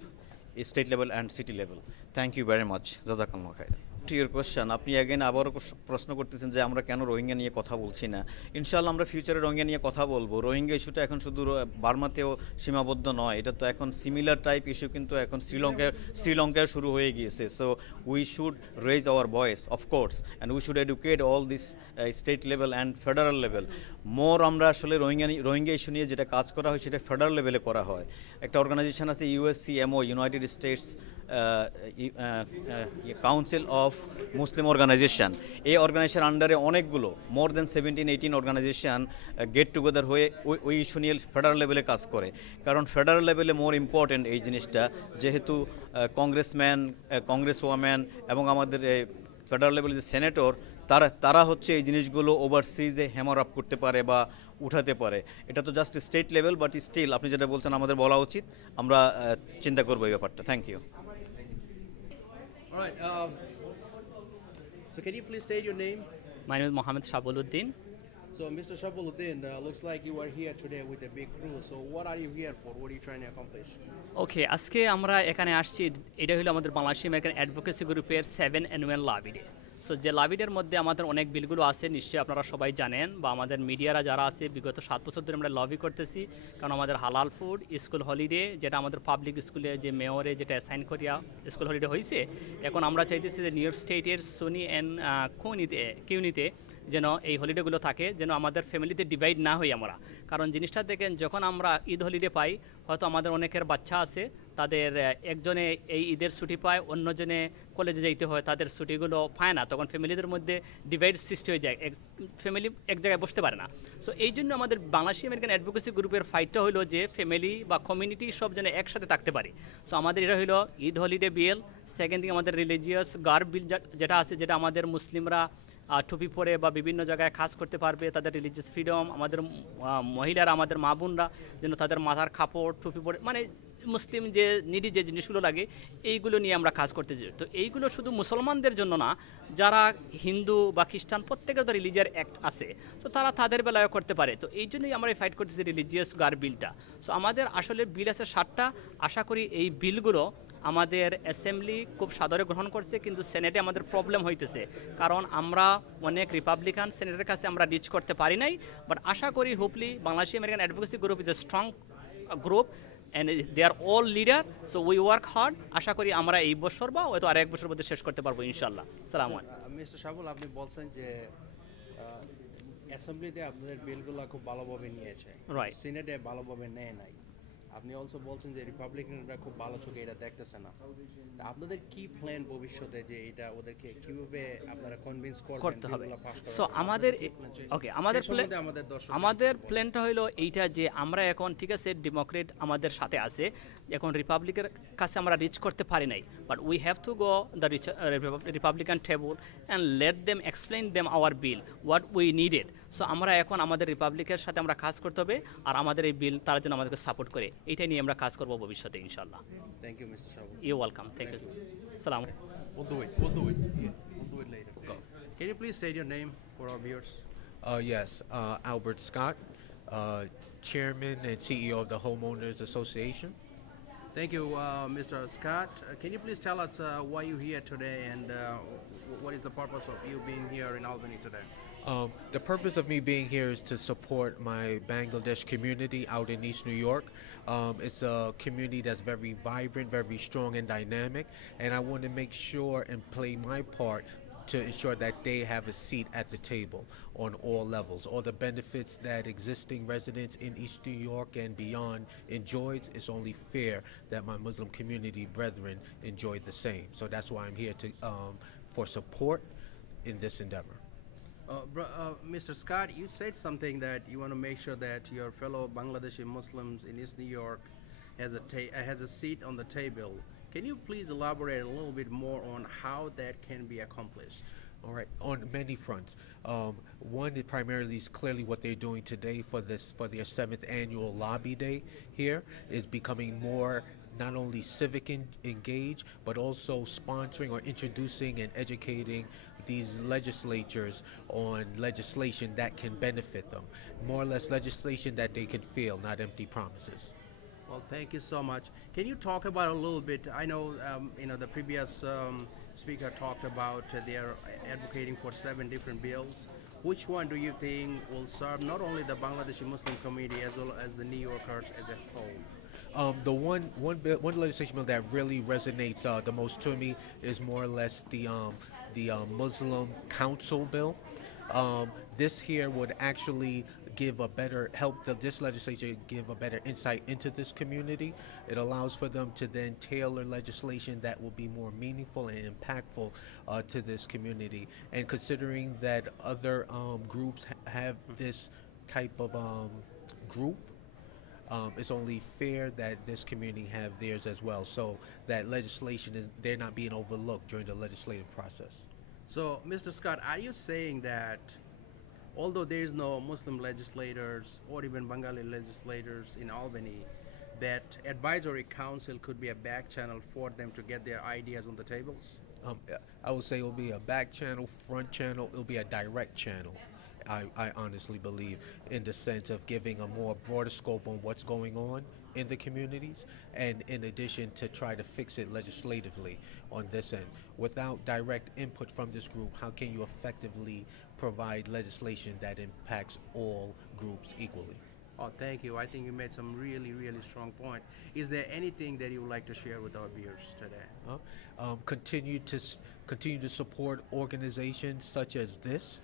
state level and city level. Thank you very much. Jazakallah khair. To your question, আপনি again আবারও প্রশ্ন করতেছেন যে আমরা কেন রোহিঙ্গা নিয়ে কথা বলছি না। ইনশাআল্লাহ আমরা ফিউচারে রোহিঙ্গা নিয়ে কথা বলবো। রোহিঙ্গা ইস্যুটা এখন শুধু বার্মাতেও সীমাবদ্ধ নয়, এটা তো এখন সিমিলার টাইপ ইস্যু কিন্তু এখন শ্রীলঙ্কায় শুরু হয়ে গিয়েছে। So we should raise our voice of course and we should educate all this state level and federal level. More আমরা আসলে রোহিঙ্গা ইস্যু নিয়ে যেটা কাজ করা হয় সেটা ফেডারেল লেভেলে করা হয়। একটা অর্গানাইজেশন আছে USCMO, United States Council of Muslim Organization. এই অর্গানাইজেশন আন্ডারে অনেকগুলো more then 17-18 organization get together হয়ে ওই ইস্যু নিয়ে ফেডারেল লেভেলে কাজ করে। কারণ ফেডারেল লেভেলে মোর ইম্পর্টেন্ট এই জিনিসটা, যেহেতু কংগ্রেসম্যান, কংগ্রেস ওয়াম্যান এবং আমাদের ফেডারেল লেভেলে যে সেনেটর, তারা হচ্ছে এই জিনিসগুলো ওভারসিজে হ্যামার আপ করতে পারে বা উঠাতে পারে। এটা তো just state level, but still আপনি যেটা বলছেন আমাদের বলা উচিত, আমরা চিন্তা করবো এই ব্যাপারটা। Thank you. All right. So can you please state your name? My name is Mohammed Shabuluddin. So Mr. Shabuluddin, looks like you are here today with a big crew. So what are you here for? What are you trying to accomplish? ওকে, আজকে আমরা এখানে আসছি, এটা হলো আমাদের Bangladesh American advocacy গ্রুপের 7th annual lobby day. So যে লবিডের মধ্যে আমাদের অনেক বিলগুলো আছে, নিশ্চয়ই আপনারা সবাই জানেন, বা আমাদের মিডিয়ারা যারা আছে বিগত 7 বছর ধরে আমরা লবি করতেছি। কারণ আমাদের হালাল ফুড, স্কুল হলিডে, যেটা আমাদের পাবলিক স্কুলে যে মেয়রে যেটা অ্যাসাইন করিয়া স্কুল হলিডে হয়েছে, এখন আমরা চাইতেছি যে নিউ ইয়র্ক স্টেটের সোনি অ্যান্ড কিউনিতে যেন এই হলিডেগুলো থাকে, যেন আমাদের ফ্যামিলিতে ডিভাইড না হই আমরা। কারণ জিনিসটা দেখেন, যখন আমরা ঈদ হলিডে পাই, হয়তো আমাদের অনেকের বাচ্চা আছে, তাদের একজনে এই ঈদের ছুটি পায়, অন্যজনে কলেজে যাইতে হয়, তাদের ছুটিগুলো পায় না, তখন ফ্যামিলিদের মধ্যে ডিভাইড সৃষ্টি হয়ে যায়, ফ্যামিলি এক জায়গায় বসতে পারে না। সো এই জন্য আমাদের বাংলাদেশ আমেরিকান অ্যাডভোকেসি গ্রুপের ফাইটটা হলো যে ফ্যামিলি বা কমিউনিটি সব যেন একসাথে থাকতে পারে। সো আমাদের এটা হলো ঈদ হলিডে বিল। সেকেন্ড থিং, আমাদের রিলিজিয়াস গার্ব বিল যেটা আছে, যেটা আমাদের মুসলিমরা টুপি পরে বা বিভিন্ন জায়গায় কাজ করতে পারবে, তাদের রিলিজিয়াস ফ্রিডম, আমাদের মহিলারা, আমাদের মা বোনরা যেন তাদের মাথার কাপড় টুপি পরে, মানে মুসলিম যে নিডি যে জিনিসগুলো লাগে এইগুলো নিয়ে আমরা কাজ করতে চাই। তো এইগুলো শুধু মুসলমানদের জন্য না, যারা হিন্দু বা খ্রিস্টান প্রত্যেকের তো রিলিজিয়াস অ্যাক্ট আছে, সো তারা তাদের বেলায় করতে পারে। তো এই জন্যই আমরা ফাইট করতেছি রিলিজিয়াস গার্ব বিলটা। সো আমাদের আসলে বিল আছে 7টা। আশা করি এই বিলগুলো আমাদের অ্যাসেম্বলি খুব সাদরে গ্রহণ করছে, কিন্তু সেনেটে আমাদের প্রবলেম হইতেছে, কারণ আমরা অনেক রিপাবলিকান সেনেটের কাছে আমরা রিচ করতে পারি নাই। বাট আশা করি hopefully Bangladesh American advocacy group is a strong group and they are all leader, so we work hard. আশা করি আমরা এই বছর বা হয়তো আরেক বছরের মধ্যে শেষ করতে পারবো ইনশাআল্লাহ। আসসালামু আলাইকুম। মিস্টার শাবুল, আপনি বলছেন যে অ্যাসেম্বলিতে আপনাদের বিলগুলো খুব ভালোভাবে নিয়েছে, রাইট, সিনেটে ভালোভাবে নেয় নাই। আপনি অলসো বলছেন যে রিপাবলিকানরা খুব ভালো চোখে এটা দেখতেছে না। আপনাদের কি প্ল্যান ভবিষ্যতে, যে এটা ওদেরকে কিভাবে আপনারা কনভিন্স করতে হবে? সো আমাদের ওকে, আমাদের প্ল্যানটা হলো এইটা, যে আমরা এখন ঠিক আছে ডেমোক্রেট আমাদের সাথে আছে, এখন রিপাবলিকের কাছে আমরা রিচ করতে পারি নাই, but we have to go the Republican table and let them explain them our bill what we needed. So আমরা এখন আমাদের রিপাবলিকের সাথে আমরা কাজ করতে হবে, আর আমাদের এই বিল তারা যেন আমাদেরকে সাপোর্ট করে, এইটাই নিয়ে আমরা কাজ করবো ভবিষ্যতে ইনশাআল্লাহ। Thank you mister Shabul. You welcome. Thank you. সালাম। We'll do it later. Go. Can you please state your name for our viewers? Yes, Albert Scott, Chairman and CEO of the Homeowners Association. Thank you, Mr. Scott. Can you please tell us why you're here today, and what is the purpose of you being here in Albany today? The purpose of me being here is to support my Bangladesh community out in East New York. It's a community that's very vibrant, very strong and dynamic, and I want to make sure and play my part to ensure that they have a seat at the table on all levels. All the benefits that existing residents in East New York and beyond enjoys, it's only fair that my Muslim community brethren enjoy the same. So that's why I'm here to for support in this endeavor. Mr. Scott, you said something that you want to make sure that your fellow Bangladeshi Muslims in East New York has a seat on the table. Can you please elaborate a little bit more on how that can be accomplished? All right, on many fronts. One, it primarily is clearly what they're doing today for their 7th annual lobby day here is becoming more not only civic engaged, but also sponsoring or introducing and educating these legislatures on legislation that can benefit them. More or less legislation that they can feel, not empty promises. Well, thank you so much. Can you talk about a little bit? I know, the previous speaker talked about they are advocating for 7 different bills. Which one do you think will serve not only the Bangladeshi Muslim community as well as the New Yorkers as a whole? The one legislation bill that really resonates the most to me is more or less the Muslim Council bill. This here would actually give a better this legislature give a better insight into this community. It allows for them to then tailor legislation that will be more meaningful and impactful to this community. And considering that other groups have this type of group, it's only fair that this community have theirs as well, so that legislation they're not being overlooked during the legislative process. So, Mr. Scott, are you saying that although there is no Muslim legislators or even Bengali legislators in Albany, that advisory council could be a back channel for them to get their ideas on the tables? I would say it will be a back channel, front channel, it will be a direct channel. I honestly believe, in the sense of giving a more broader scope on what's going on in the communities, and in addition to try to fix it legislatively on this end. Without direct input from this group, how can you effectively provide legislation that impacts all groups equally? Oh, thank you. I think you made some really, really strong point. Is there anything that you would like to share with our viewers today? Continue to support organizations such as this.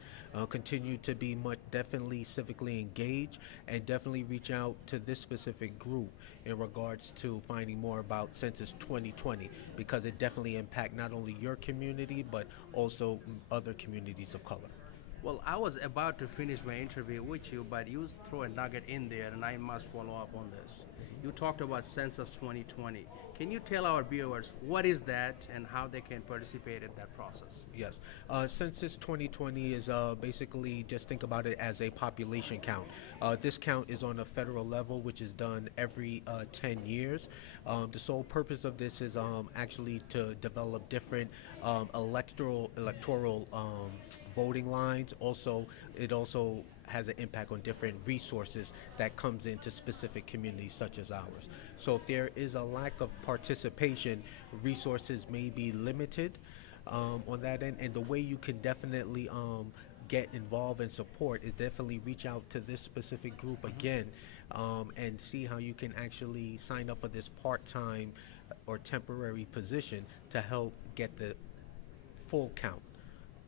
Continue to be definitely civically engaged, and definitely reach out to this specific group in regards to finding more about Census 2020, because it definitely impacts not only your community but also other communities of color. Well, I was about to finish my interview with you, but you throw a nugget in there, and I must follow up on this. You talked about Census 2020. Can you tell our viewers what is that and how they can participate in that process? Yes. Census 2020 is basically, just think about it as a population count. This count is on a federal level, which is done every 10 years. The sole purpose of this is actually to develop different electoral voting lines. It also has an impact on different resources that comes into specific communities such as ours. So if there is a lack of participation, resources may be limited on that end. And the way you can definitely get involved and support is definitely reach out to this specific group again, and see how you can actually sign up for this part-time or temporary position to help get the full count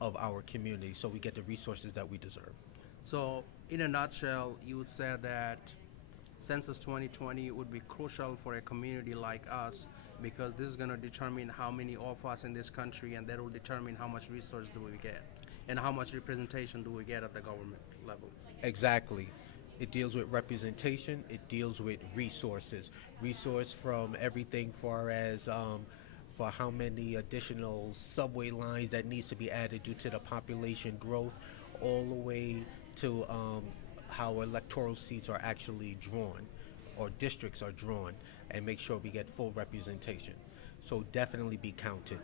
of our community, so we get the resources that we deserve. So, in a nutshell, you would say that Census 2020 would be crucial for a community like us, because this is going to determine how many of us in this country, and that will determine how much resource do we get and how much representation do we get at the government level. Exactly. It deals with representation, it deals with resources. Resource from everything far as for how many additional subway lines that needs to be added due to the population growth, all the way to how electoral seats are actually drawn, or districts are drawn, and make sure we get full representation. So definitely be counted.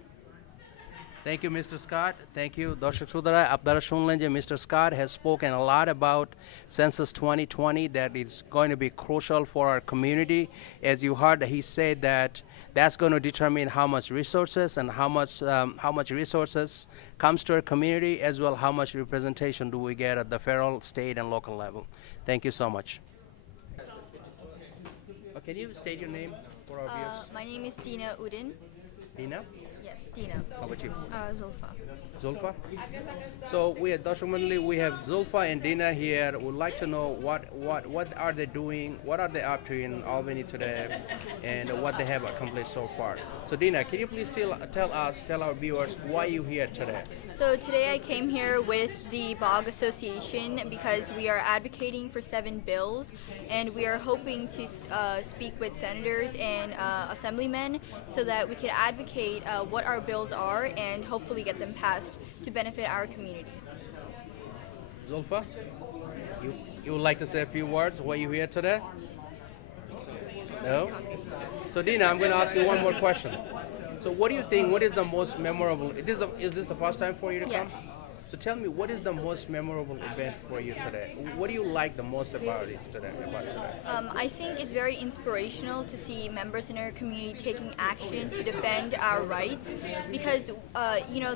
Thank you, Mr. Scott. Thank you. Darshak Shrotara, আপনারা শুনলেন যে Mr. Scott has spoken a lot about Census 2020, that is going to be crucial for our community. As you heard, he said that that's going to determine how much resources and how much resources comes to our community, as well how much representation do we get at the federal, state, and local level. Thank you so much. Can you state your name for our viewers? My name is Dina Udin. Dina? Yes, Dina. How about you? Zulfa. Zulfa? So we at Darshak Mandali, we have Zulfa and Dina here. Would like to know what are they doing, what are they up to in Albany today, and what they have accomplished so far. So Dina, can you please tell our viewers why you here today? So today I came here with the BAAG Association because we are advocating for 7 bills, and we are hoping to speak with senators and assemblymen so that we could advocate what our bills are and hopefully get them passed to benefit our community. Zulfa, you would like to say a few words why you here today? No? So Dina, I'm going to ask you one more question. So what do you think? What is the most memorable? Is this the first time for you to Yes. come? So tell me, what is the most memorable event for you today? What do you like the most about it today? I think it's very inspirational to see members in our community taking action to defend our rights because,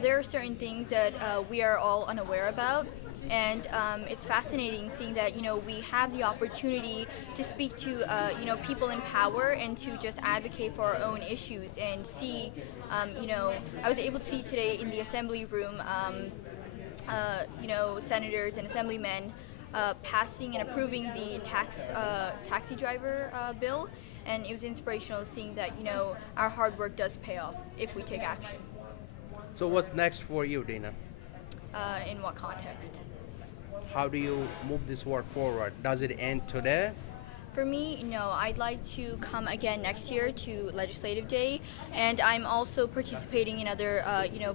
there are certain things that we are all unaware about. And it's fascinating seeing that, we have the opportunity to speak to, people in power and to just advocate for our own issues and see, I was able to see today in the assembly room, senators and assemblymen passing and approving the taxi driver bill, and it was inspirational seeing that our hard work does pay off if we take action. So what's next for you, Dina? In what context? How do you move this work forward? Does it end today? For me, no. I'd like to come again next year to Legislative Day, and I'm also participating in other,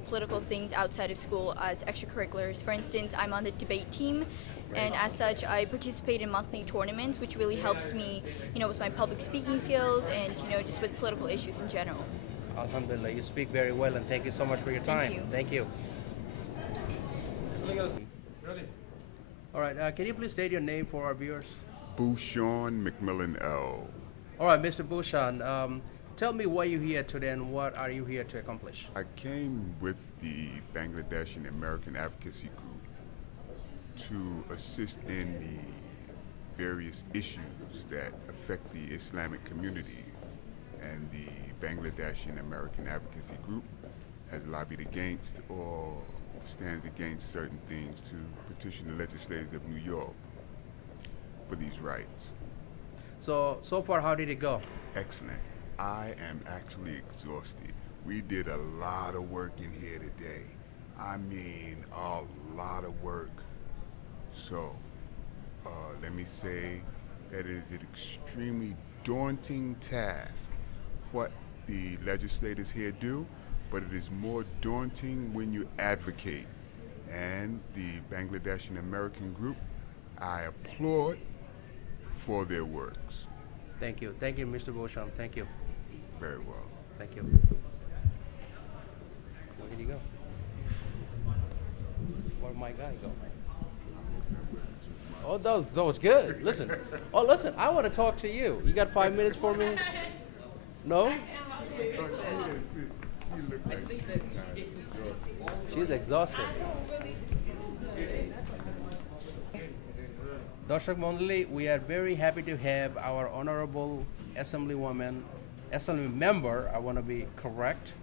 political things outside of school as extracurriculars. For instance, I'm on the debate team, and as such, I participate in monthly tournaments, which really helps me, with my public speaking skills and, just with political issues in general. Alhamdulillah, you speak very well, and thank you so much for your time. Thank you. All right, can you please state your name for our viewers? Bouchon McMillan L. All right, Mr. Bouchon, tell me why you're here today and what are you here to accomplish? I came with the Bangladeshi American Advocacy Group to assist in the various issues that affect the Islamic community, and the Bangladeshi American Advocacy Group has lobbied against or stands against certain things to petition the legislators of New York for these rights. So far, how did it go? Excellent. I am actually exhausted. We did a lot of work in here today. I mean, a lot of work. So, let me say that it is an extremely daunting task what the legislators here do, but it is more daunting when you advocate. And the Bangladeshi American Group, I applaud for their works. Thank you, Mr. Bouchon. Thank you. Very well. Thank you. Where did he go? Where'd my guy go? Oh, that was good. Listen. Oh, listen. I want to talk to you. You got 5 minutes for me? No? She's exhausted. Darshak Mondali, we are very happy to have our honorable assembly member, I want to be correct,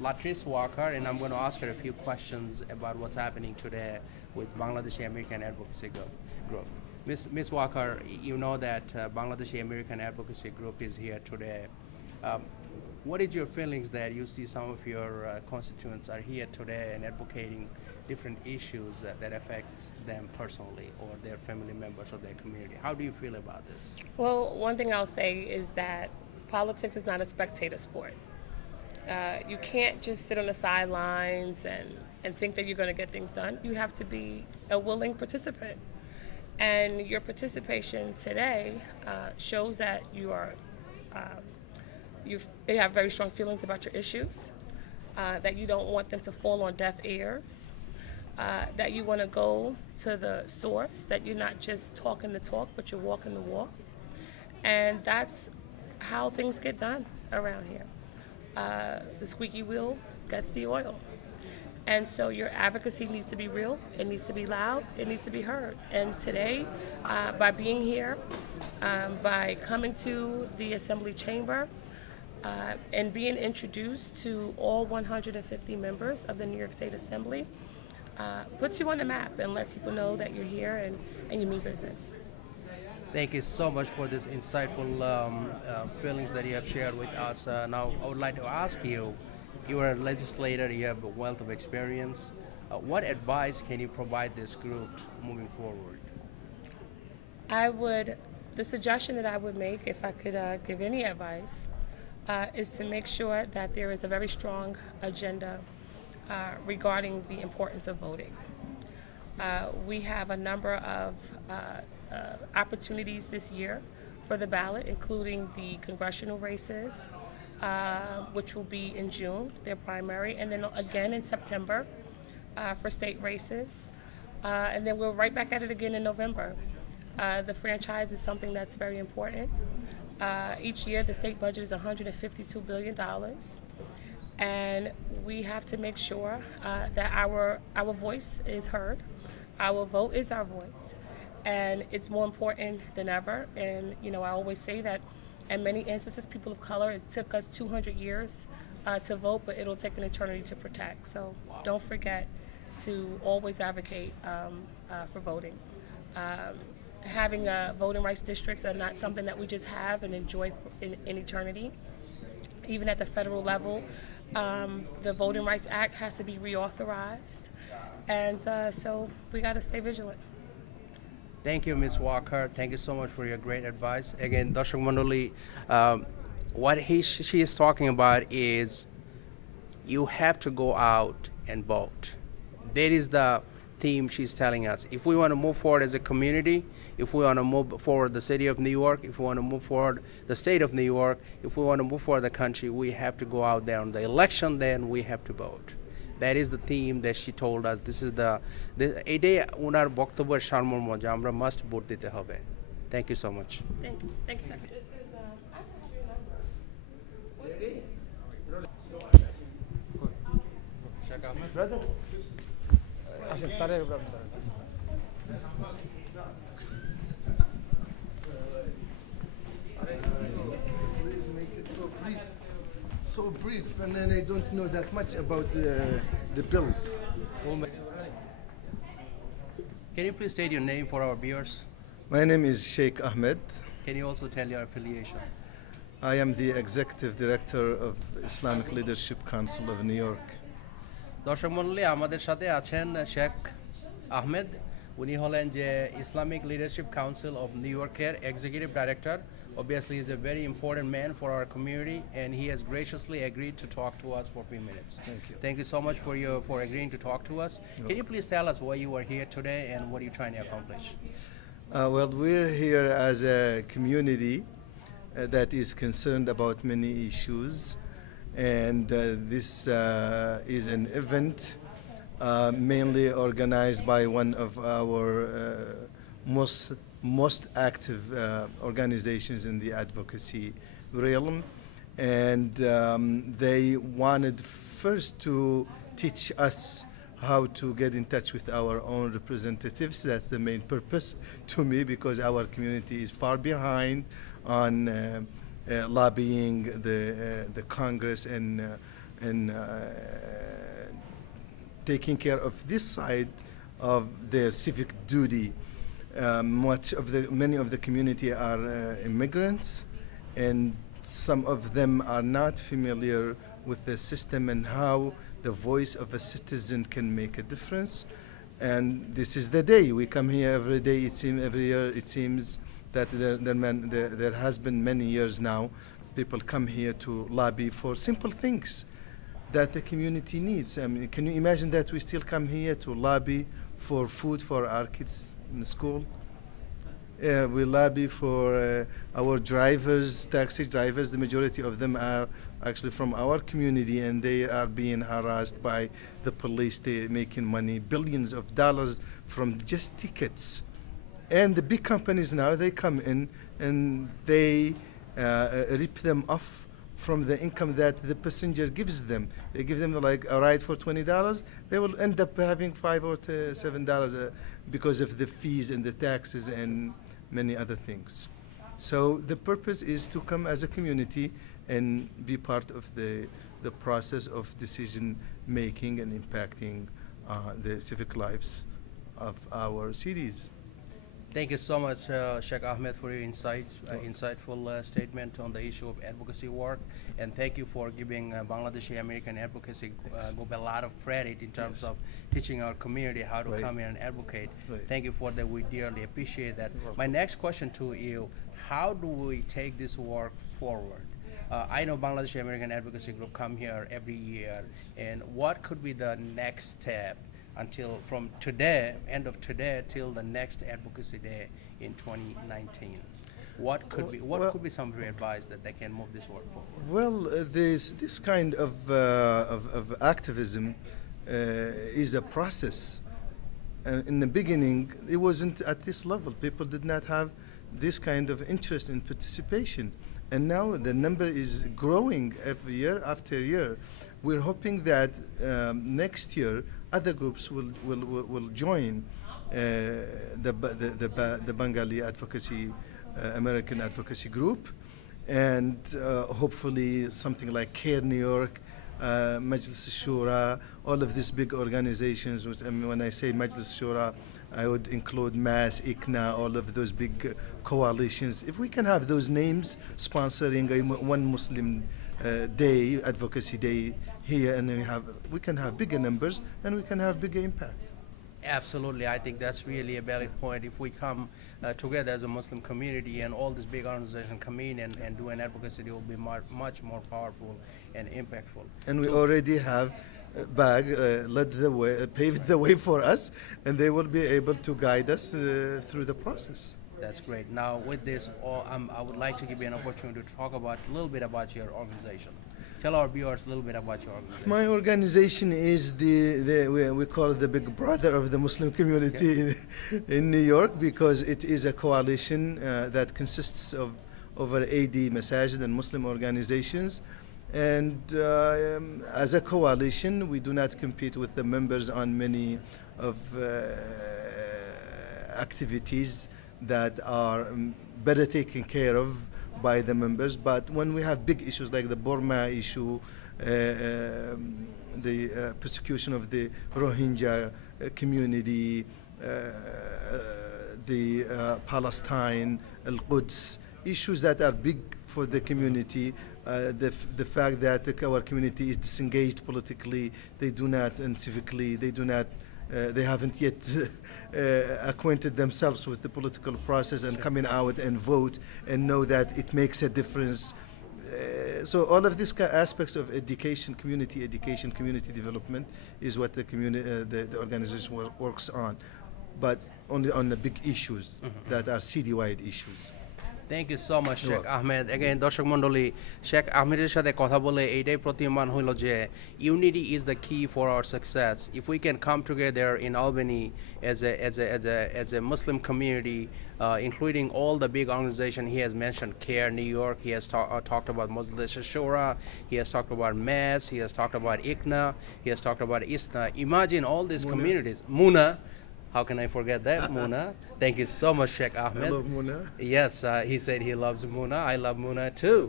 Latrice Walker, and I'm going to ask her a few questions about what's happening today with Bangladeshi American Advocacy Group. Ms. Walker, you know that Bangladeshi American Advocacy Group is here today. What is your feelings that you see some of your constituents are here today and advocating different issues that affects them personally or their family members or their community? How do you feel about this? Well, one thing I'll say is that politics is not a spectator sport. You can't just sit on the sidelines and think that you're going to get things done. You have to be a willing participant. And your participation today shows that you are you have very strong feelings about your issues, that you don't want them to fall on deaf ears, that you want to go to the source, that you're not just talking the talk, but you're walking the walk. And that's how things get done around here. The squeaky wheel gets the oil. And so your advocacy needs to be real, it needs to be loud, it needs to be heard. And today, by being here, by coming to the Assembly Chamber, and being introduced to all 150 members of the New York State Assembly, puts you on the map and lets people know that you're here and you mean business. Thank you so much for this insightful feelings that you have shared with us. Now, I would like to ask you, you are a legislator, you have a wealth of experience. What advice can you provide this group moving forward? The suggestion that I would make, if I could give any advice, is to make sure that there is a very strong agenda regarding the importance of voting. We have a number of opportunities this year for the ballot, including the congressional races, which will be in June, their primary, and then again in September for state races. And then we're right back at it again in November. The franchise is something that's very important. Each year, the state budget is $152 billion. And we have to make sure that our voice is heard. Our vote is our voice. And it's more important than ever. And, you know, I always say that in many instances, people of color, it took us 200 years to vote, but it'll take an eternity to protect. So don't forget to always advocate for voting. Having voting rights districts are not something that we just have and enjoy in eternity. Even at the federal level, the Voting Rights Act has to be reauthorized. And so we got to stay vigilant. Thank you, Ms. Walker. Thank you so much for your great advice. Again, Darshak Mandali, what she is talking about is you have to go out and vote. That is the theme she's telling us. If we want to move forward as a community, if we want to move forward the city of New York, if we want to move forward the state of New York, if we want to move forward the country, we have to go out there on the election, then we have to vote. That is the theme that she told us. This is এটাই ওনার বক্তব্যের সারমর্ম যে আমরা must vote দিতে হবে. Thank you so much. Thank you. Thank you. This is, I don't have your number. Sheikh Ahmed. Brother. Ashik, tare brother. Please make it so brief, and then I don't know that much about the bills. Can you please state your name for our viewers? My name is Sheikh Ahmed. Can you also tell your affiliation? I am the Executive Director of Islamic Leadership Council of New York. দর্শক মণ্ডলী, আমাদের সাথে আছেন শেখ আহমেদ। উনি হলেন যে Islamic leadership council of new ইয়র্কের executive director. Obviously, he's a very important man for our community, and he has graciously agreed to talk to us for a few minutes. Thank you. Thank you so much for agreeing to talk to us. Can you please tell us why you are here today and what are you trying to accomplish? Well, we're here as a community that is concerned about many issues, and this is an event mainly organized by one of our most active organizations in the advocacy realm, and they wanted first to teach us how to get in touch with our own representatives. That's the main purpose to me, because our community is far behind on lobbying the Congress and taking care of this side of their civic duty. Many of the community are immigrants, and some of them are not familiar with the system and how the voice of a citizen can make a difference. And this is the day we come here every day. Every year it seems that there has been many years now. People come here to lobby for simple things that the community needs. I mean, can you imagine that we still come here to lobby for food for our kids in school? We lobby for our drivers, taxi drivers. The majority of them are actually from our community, and they are being harassed by the police. They're making money, billions of dollars from just tickets. And the big companies now, they come in and they rip them off from the income that the passenger gives them. They give them like a ride for $20. They will end up having $5 or $7 because of the fees and the taxes and many other things. So the purpose is to come as a community and be part of the process of decision making and impacting the civic lives of our cities. Thank you so much, Sheikh Ahmed, for your insightful statement on the issue of advocacy work, and thank you for giving Bangladeshi American advocacy group a lot of credit in terms of teaching our community how to come in and advocate. Thank you for that. We dearly appreciate that. My next question to you: how do we take this work forward? I know Bangladeshi American Advocacy Group come here every year, and what could be the next step until from today, end of today, till the next advocacy day in 2019? what could be some of your advice that they can move this work forward? Well, this kind of activism is a process. In the beginning, it wasn't at this level. People did not have this kind of interest in participation. And now the number is growing every year after year. We're hoping that next year other groups will join the Bengali advocacy, American advocacy group, and hopefully something like CARE New York, Majlis Shura, all of these big organizations. Which, I mean, when I say Majlis Shura, I would include MAS, ICNA, all of those big coalitions. If we can have those names sponsoring one Muslim day, advocacy day here, and we can have bigger numbers and we can have bigger impact. Absolutely, I think that's really a valid point. If we come together as a Muslim community and all these big organizations come in and do an advocacy, it will be much more powerful and impactful. And we already have BAAG led the way, paved the way for us, and they will be able to guide us through the process. That's great. Now, with this, I would like to give you an opportunity to talk about a little bit about your organization. Tell our viewers a little bit about your organization. My organization is we call it the big brother of the Muslim community in New York, because it is a coalition that consists of over 80 masajid and Muslim organizations. And as a coalition, we do not compete with the members on many of activities that are better taken care of by the members. But when we have big issues like the Burma issue, the persecution of the Rohingya community, the Palestine, Al-Quds, issues that are big for the community, the fact that our community is disengaged politically, they do not, and civically, they do not, they haven't yet acquainted themselves with the political process and coming out and vote and know that it makes a difference. So all of these aspects of education, community development is what the organization works on, but only on the big issues that are city-wide issues. Thank you so much, Sheikh Ahmed. Again, দর্শক মণ্ডলী, শেখ আহমেদের সাথে কথা বলে এইটাই প্রতীয়মান হলো যে unity is the key for our success. If we can come together in Albany as a Muslim community, including all the big organizations he has mentioned, CARE New York, he has talked about Majlis Shura, he has talked about MAS, he has talked about ICNA, he has talked about ISNA. Imagine all these communities. Muna. How can I forget that, Muna? Thank you so much, Sheikh Ahmed. I love Muna. Yes, he said he loves Muna. I love Muna too.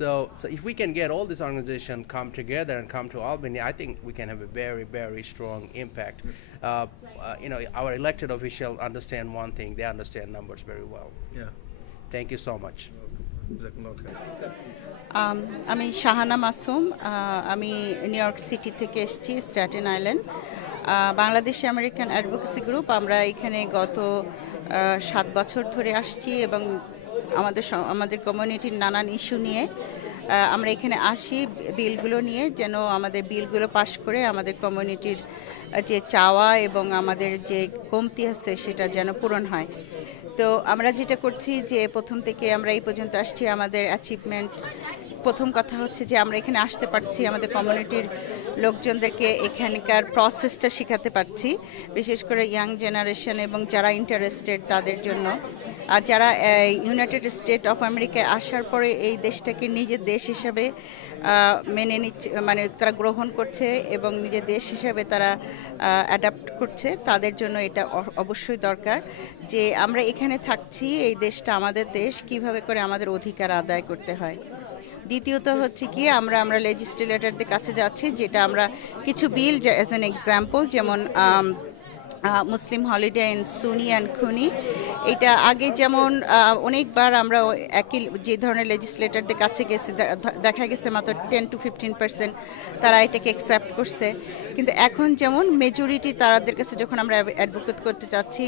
So if we can get all these organizations come together and come to Albany, I think we can have a very, very strong impact. Our elected officials understand one thing. They understand numbers very well. Yeah. Thank you so much. আমি শাহানা মাসুম, আমি new York city থেকে এসেছি, Staten island. Bangladeshi American advocacy group, আমরা এখানে গত 7 বছর ধরে আসছি এবং আমাদের কমিউনিটির নানান ইস্যু নিয়ে আমরা এখানে আসি, বিলগুলো নিয়ে, যেন আমাদের বিলগুলো পাশ করে আমাদের কমিউনিটির যে চাওয়া এবং আমাদের যে কমতি আছে সেটা যেন পূরণ হয়। তো আমরা যেটা করছি যে প্রথম থেকে আমরা এই পর্যন্ত আসছি, আমাদের অ্যাচিভমেন্ট, প্রথম কথা হচ্ছে যে আমরা এখানে আসতে পারছি, আমাদের কমিউনিটির লোকজনদেরকে এখানকার প্রসেসটা শেখাতে পারছি, বিশেষ করে ইয়াং জেনারেশন এবং যারা ইন্টারেস্টেড তাদের জন্য। আর যারা ইউনাইটেড স্টেট অফ আমেরিকায় আসার পরে এই দেশটাকে নিজের দেশ হিসাবে মেনে নিচ্ছে, মানে তারা গ্রহণ করছে এবং নিজের দেশ হিসাবে তারা অ্যাডাপ্ট করছে, তাদের জন্য এটা অবশ্যই দরকার যে আমরা এখানে থাকছি, এই দেশটা আমাদের দেশ, কিভাবে করে আমাদের অধিকার আদায় করতে হয়। দ্বিতীয়ত হচ্ছে কি, আমরা লেজিসলেটরদের কাছে যাচ্ছি, যেটা আমরা কিছু বিল, অ্যাজ অ্যান এক্সাম্পল, যেমন মুসলিম হলিডে ইন সুনি অ্যান্ড খুনি, এটা আগে যেমন অনেকবার আমরা একই যে ধরনের লেজিসলেটরদের কাছে গেছি, দেখা গেছে মাত্র 10 to 15% তারা এটাকে অ্যাকসেপ্ট করছে, কিন্তু এখন যেমন মেজরিটি তাদের কাছে যখন আমরা অ্যাডভোকেট করতে চাচ্ছি,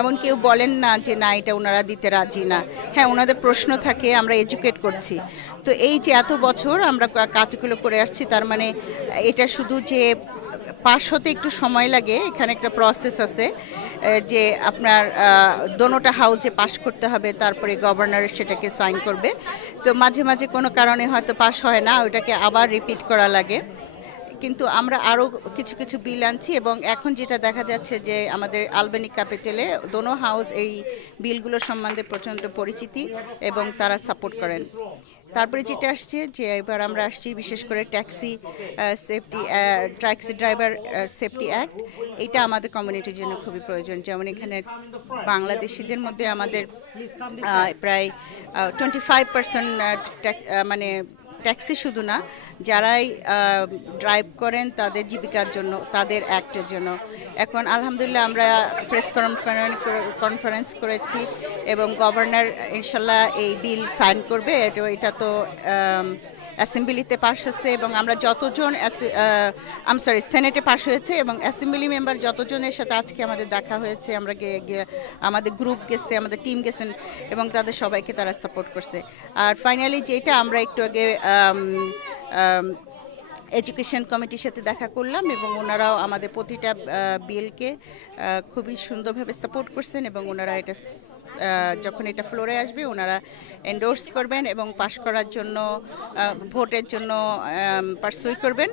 এমন কেউ বলেন না যে না এটা ওনারা দিতে রাজি না। হ্যাঁ, ওনাদের প্রশ্ন থাকে, আমরা এডুকেট করছি। তো এই যে এত বছর আমরা কাজগুলো করে আসছি, তার মানে এটা শুধু যে পাস হতে একটু সময় লাগে, এখানে একটা প্রসেস আছে, যে আপনার দোনোটা হাউসে পাস করতে হবে, তারপরে গভর্নর সেটাকে সাইন করবে। তো মাঝে মাঝে কোনো কারণে হয়তো পাস হয় না, ওইটাকে আবার রিপিট করা লাগে। কিন্তু আমরা আরও কিছু কিছু বিল আনছি এবং এখন যেটা দেখা যাচ্ছে যে আমাদের আলবেনি ক্যাপিটালে দোনো হাউস এই বিলগুলো সম্বন্ধে প্রচণ্ড পরিচিতি এবং তারা সাপোর্ট করেন। তারপরে যেটা আসছে যে এবার আমরা আসছি বিশেষ করে ট্যাক্সি ড্রাইভার সেফটি অ্যাক্ট, এটা আমাদের কমিউনিটির জন্য খুবই প্রয়োজন। যেমন এখানে বাংলাদেশিদের মধ্যে আমাদের প্রায় 25% মানে ট্যাক্সি শুধু না, যারাই ড্রাইভ করেন তাদের জীবিকার জন্য, তাদের অ্যাক্টের জন্য। এখন আলহামদুলিল্লাহ আমরা প্রেস কনফারেন্স করেছি এবং গভর্নর ইনশাল্লাহ এই বিল সাইন করবে। এটা তো অ্যাসেম্বলিতে পাশ হচ্ছে এবং আমরা যতজন সেনেটে পাশ হয়েছে এবং অ্যাসেম্বলি মেম্বার যতজনের সাথে আজকে আমাদের দেখা হয়েছে, আমরা আমাদের গ্রুপ গেছে, আমাদের টিম গেছেন এবং তাদের সবাইকে তারা সাপোর্ট করছে। আর ফাইনালি যেটা আমরা একটু আগে এডুকেশন কমিটির সাথে দেখা করলাম এবং ওনারাও আমাদের প্রতিটা বিলকে খুবই সুন্দরভাবে সাপোর্ট করছেন এবং ওনারা এটা যখন এটা ফ্লোরে আসবে ওনারা এন্ডোর্স করবেন এবং পাশ করার জন্য ভোটের জন্য পারসুই করবেন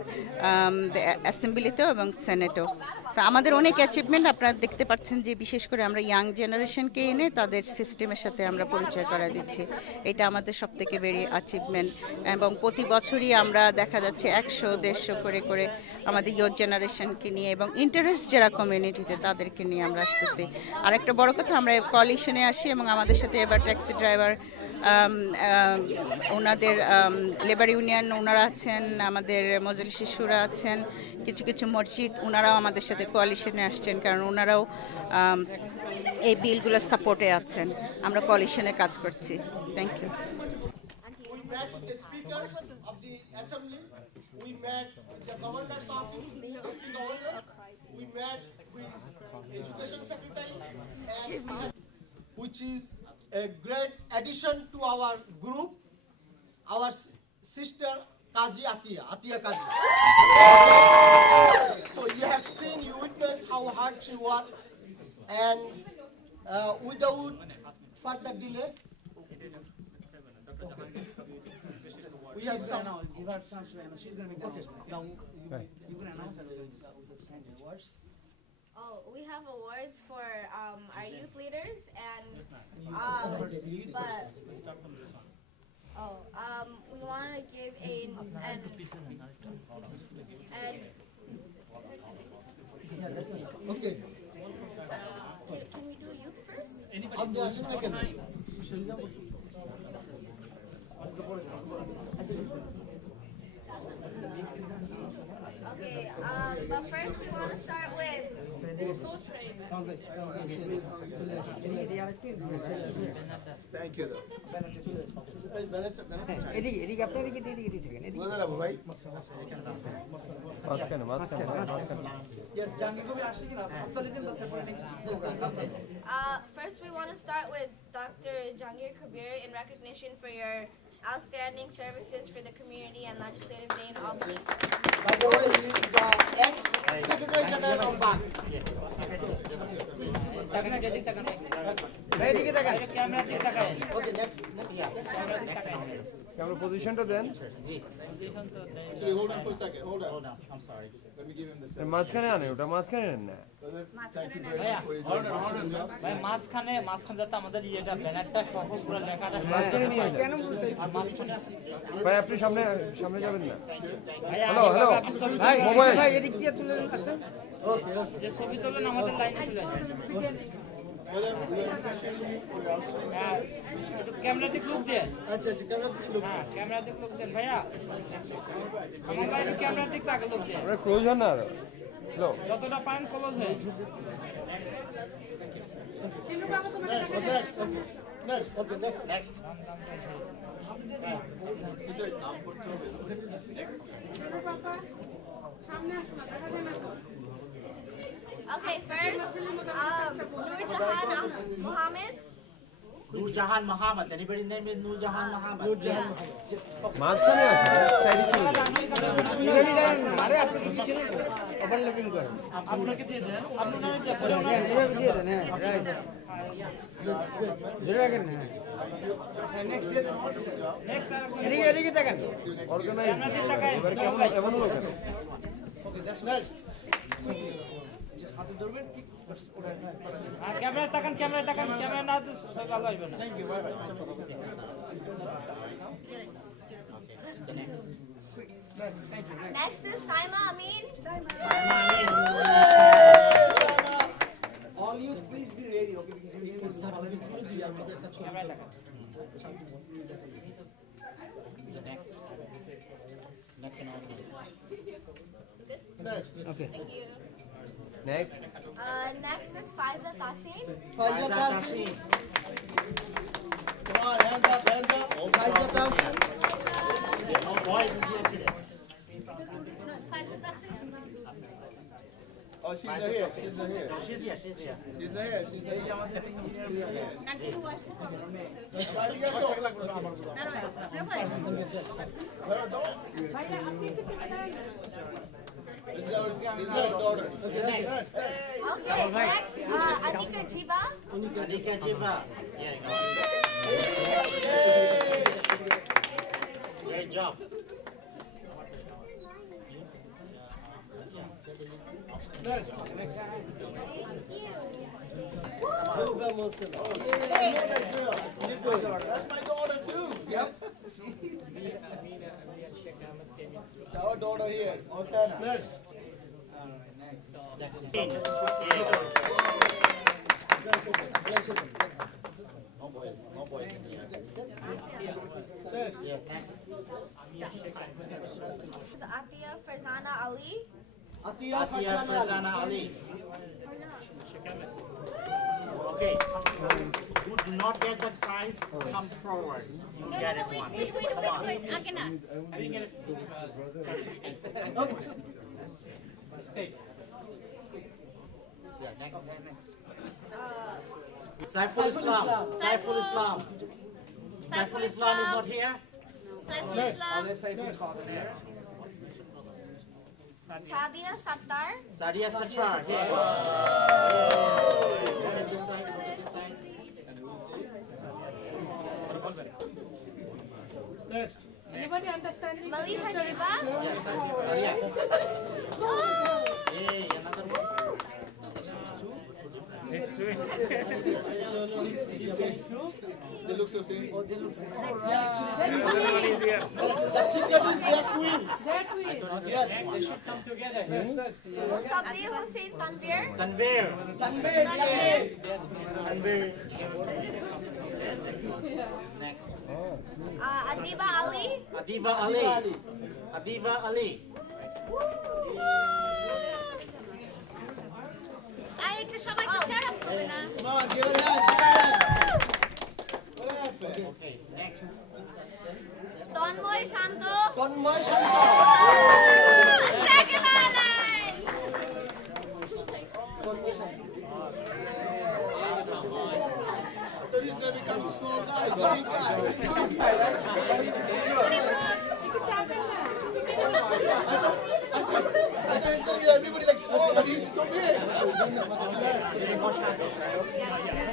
অ্যাসেম্বলিতেও এবং সেনেটেও। তা আমাদের অনেক অ্যাচিভমেন্ট আপনারা দেখতে পাচ্ছেন যে বিশেষ করে আমরা ইয়াং জেনারেশনকে এনে তাদের সিস্টেমের সাথে আমরা পরিচয় করা দিচ্ছি, এটা আমাদের সবথেকে বেরি অ্যাচিভমেন্ট। এবং প্রতি বছরই আমরা দেখা যাচ্ছে 100-150 করে করে আমাদের ইয়র জেনারেশনকে নিয়ে এবং ইন্টারেস্ট যারা কমিউনিটিতে তাদেরকে নিয়ে আমরা আসতেছি। আর একটা বড় কথা, আমরা কোয়ালিশনে আসি এবং আমাদের সাথে এবার ট্যাক্সি ড্রাইভার ওনাদের লেবার ইউনিয়ন ওনারা আছেন, আমাদের মজলিস শিশুরা আছেন, কিছু কিছু মসজিদ ওনারাও আমাদের সাথে কোয়ালিশনে আসছেন, কারণ ওনারাও এই বিলগুলোর সাপোর্টে আছেন। আমরা কোয়ালিশনে কাজ করছি। Thank you. We met with the speakers of the assembly. We met with the governor's office, acting governor. We met with education secretary, and which is a great addition to our group, our sister Kaji Atia Kaji. So you have seen, you witnessed how hard she worked, and without further delay, we have some. Give her a chance to announce. She's going to be gone. Now, you can announce and we'll just send the awards. Oh, we have awards for our youth leaders and we want to give Okay. Can we do youth first? Okay, but first we want to start with this full tray. Thank you. Yes, first we want to start with Dr. Jangir Kabir in recognition for your outstanding services for the community and legislative day in Albany. By the way, he is the ex-Secretary General of BAAG. Okay, next. Camera position to then. Actually, hold on for a second. Hold on. I'm sorry. Let me give him this. মাঝখানে আনে ওটা মাঝখানে নেন না। Thank you very much for your job. ভাই মাঝখানে যাতে আমাদের ইয়েটা ব্যানারটা সহ পুরো লেখাটা মাঝখানে নিয়ে যান। কেন বলতে আর মাঝখানে ভাই আপনি সামনে যাবেন না। ভাই হ্যালো ভাই মোবাইল ভাই এদিক দিয়ে তুলে আসেন। ওকে যে ছবি তোলেন আমাদের লাইনে চলে যাবেন। ক্যামেরা দিক লোক দিয়ে আচ্ছা ক্যামেরা দিক লোক হ্যাঁ ক্যামেরা দিক লোক দেন ভাইয়া আমার ভাই ক্যামেরা দিক তাকে লোক দিয়ে আমরা ক্লোজ হন না হ্যালো যতটা পান ক্লোজ হয় Next. Okay, first, Nur Jahan Mohammed. Nurjahan Muhammad. Anybody's name is Nurjahan Muhammad? মাঝখানে আছে সাইডে চলে যান আরে আপনি কি পিছনে ওভারল্যাপিং করেন আপনাকে দিয়ে দেন এভাবে দিয়ে দেন হ্যাঁ ধরে রাখেন হ্যাঁ নেক্সট দিয়ে দেন নেক্সট এদিকে তাকান অর্গানাইজ এবার কেমন এমন হলো কেন ওকে দ্যাটস নাইস জাস্ট হাতে ধরবেন ঠিক আর ক্যামেরা তাকান ক্যামেরা না তো ভালো আসবে না thank you bye bye Next is Saima Amin. All you please be ready, okay? Because we will start already close you. Next. Okay. Thank you. Next Next is Faiza Tasin. Faiza Tasin. Come on, hands up, Faiza Tasin. No boys is here today. Oh, she's not here. She's not here. No, she's here. She's not here. She's not here. Why do you guys This is our daughter. Okay, next, Anika Jiba. Anika Jiba. Great job. Next. That's my daughter too. Yep. It's our daughter here, Osana. Next. No boys in here. Next. Yes, next. Atia Farzana Ali. Atia Farzana Ali. Okay. Who do not get the prize, come forward. You get it one. Come on. Stay. Yeah, next. Saiful Islam. Saiful Islam. Saiful Islam is not here. Sadia Sattar. Sadia Sattar. Here. Look at this side. Look at this side. Next. Anybody understanding? Maliha Jiba. Yes, Sadia. Hey, another one. They look so same. Oh, they look same. The secret is they are twins. Yes, they should come together. Next. Sabri Hussein Tanvir. Tanvir. Next. Adiba Ali. Adiba Ali. Adiba Ali. Come on, give it hands. What happened? Okay, next. Tonmoy Shanto. Second island. Thought he's gonna become small guys. Big guys. I thought he's gonna be everybody like small, but he's so big.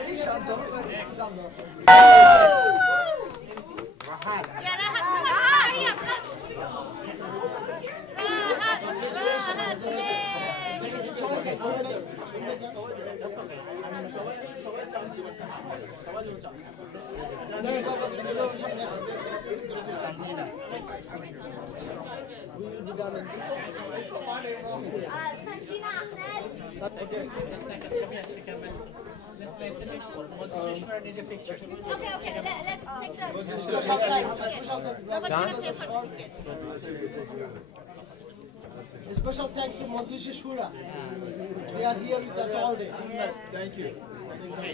Hey, Shanto. Rahat. Yeah, Rahat. Hurry up. Tanjina Ahmed. Just a second. Come here. Let's place it next one. Motivation need a picture. Okay, let's take the Special thanks. Special thanks to Majlis Shura. They are here with us all day. Thank you.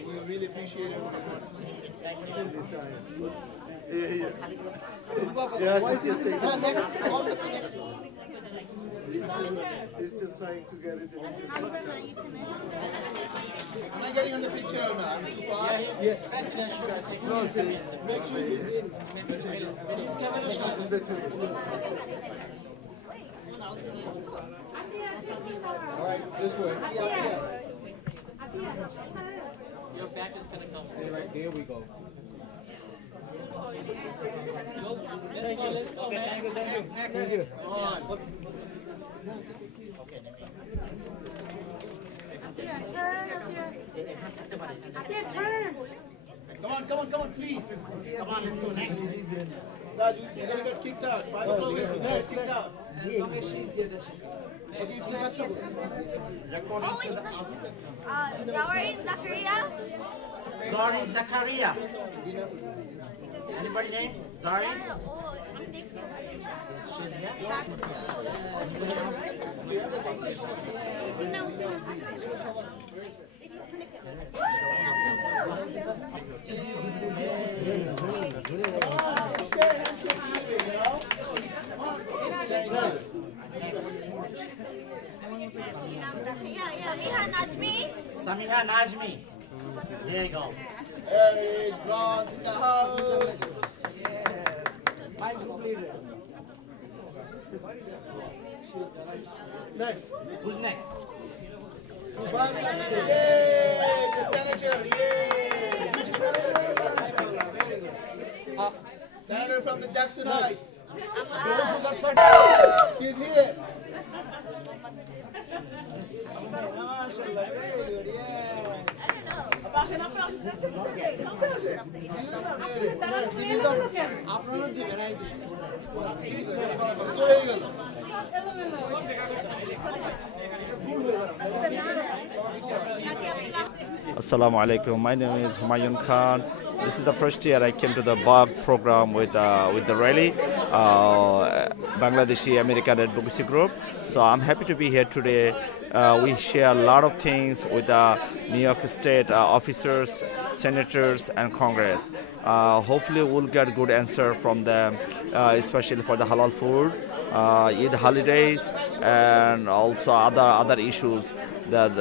We really appreciate it. Next, on to the next one. He's just trying to get it in. Am I getting on the picture or not? I'm too far? Yeah. Make sure he's in. He's camera shy. In between. All right, this way. Your back is gonna come. Stay right there. We go. Let's go, man. Thank you. On. Come on, please. Come on, let's go next. Raju, you're gonna get kicked out. 5 o'clock, you're gonna get kicked out. As long as she's there, that's okay. Okay, if you got some. Recording to the Zawarin Zakaria. Zarin Zakaria. Anybody name? Zarin? Oh, I'm Dixie. She's here? Samiha Najmi. Samiha Najmi. There you go. Hey, bronze in the house. My group leader. Next. Who's next? Yay, the senator. Yay. Which senator? Senator from the Jackson Heights. She's here. আপনারা দিবেন এই তো Assalamu alaikum. My name is Humayun Khan. This is the first year I came to the BAAG program with the rally, Bangladeshi American Advocacy Group. So I'm happy to be here today. We share a lot of things with the New York State officers, senators, and Congress. Hopefully we'll get good answer from them, especially for the halal food, Eid holidays, and also other issues that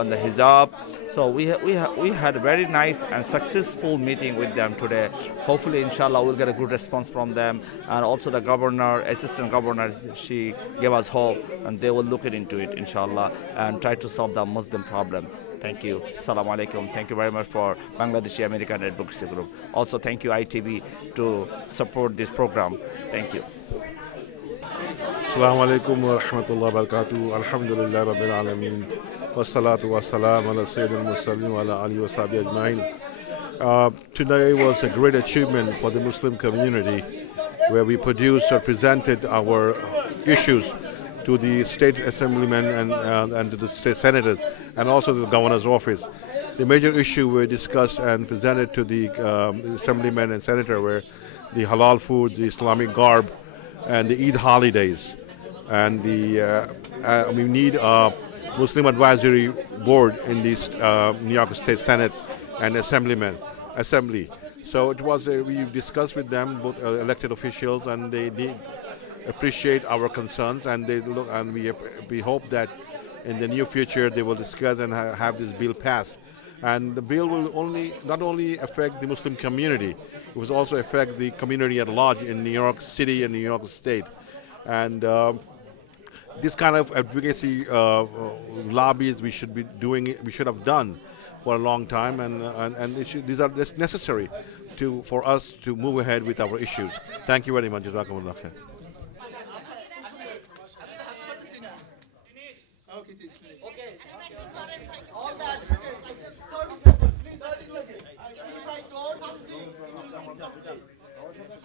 on the hijab. So we had a very nice and successful meeting with them today. Hopefully, inshallah, we'll get a good response from them. And also the governor, assistant governor, she gave us hope, and they will look into it, inshallah, and try to solve the Muslim problem. Thank you. Assalamu alaikum. Thank you very much for Bangladeshi American Advocacy Group. Also, thank you ITV to support this program. Thank you. Assalamu alaikum wa rahmatullahi wa barakatuh. Alhamdulillah rabbil alameen. Wassalatu wassalam ala sayyidil mursalin wa ala alihi wa sahbihi ajma'in. Today was a great achievement for the Muslim community, where we produced or presented our issues to the state assemblymen and to the state senators, and also to the governor's office. The major issue we discussed and presented to the assemblymen and senator were the halal food, the Islamic garb, and the Eid holidays. And we need a Muslim advisory board in the New York State Senate and Assembly. So it was we discussed with them, both elected officials, and they did appreciate our concerns, and we hope that in the near future they will discuss and have this bill passed. And the bill will not only affect the Muslim community, it will also affect the community at large in New York City and New York State. And this kind of advocacy lobbies we should have done for a long time, and these are necessary for us to move ahead with our issues. Thank you very much. Jazakumullah khair. All that. 30 seconds, please. 30 seconds. If I know something, it will be complete.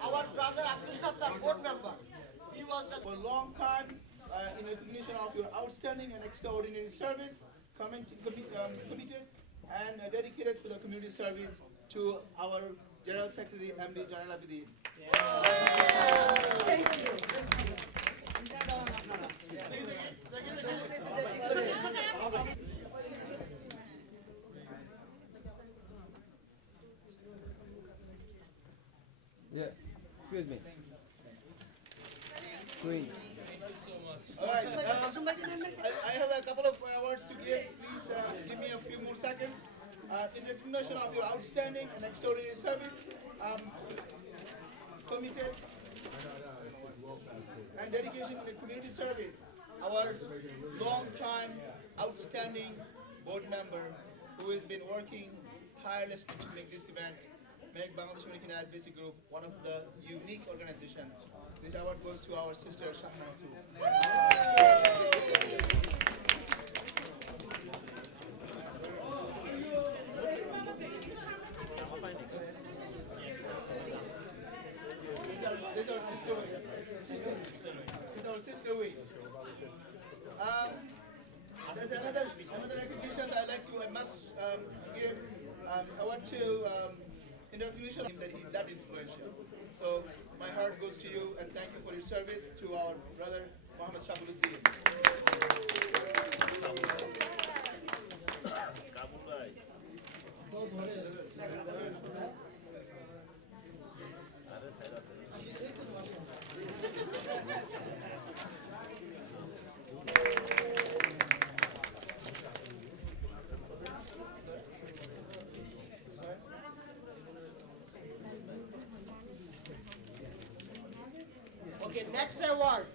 Our brother Abdul Sattar, board member, he was for a long time in recognition of your outstanding and extraordinary service, committed and dedicated to the community service to our General Secretary, MD Janal Abidin. Thank you. Yeah, excuse me. Queen. Thank you so much. All right. I have a couple of awards to give. Please give me a few more seconds. In recognition of your outstanding and extraordinary service, committed and dedication in the community service, our long-time outstanding board member who has been working tirelessly to make this event, make Bangladesh American Advocacy Group one of the unique organizations. This award goes to our sister Shahna Su. This is our sister wing. This is our sister wing. There's another recognition I must give award to in recognition of him that he's that influential. So my heart goes to you and thank you for your service to our brother Muhammad Shahbuluddin. Okay, next award.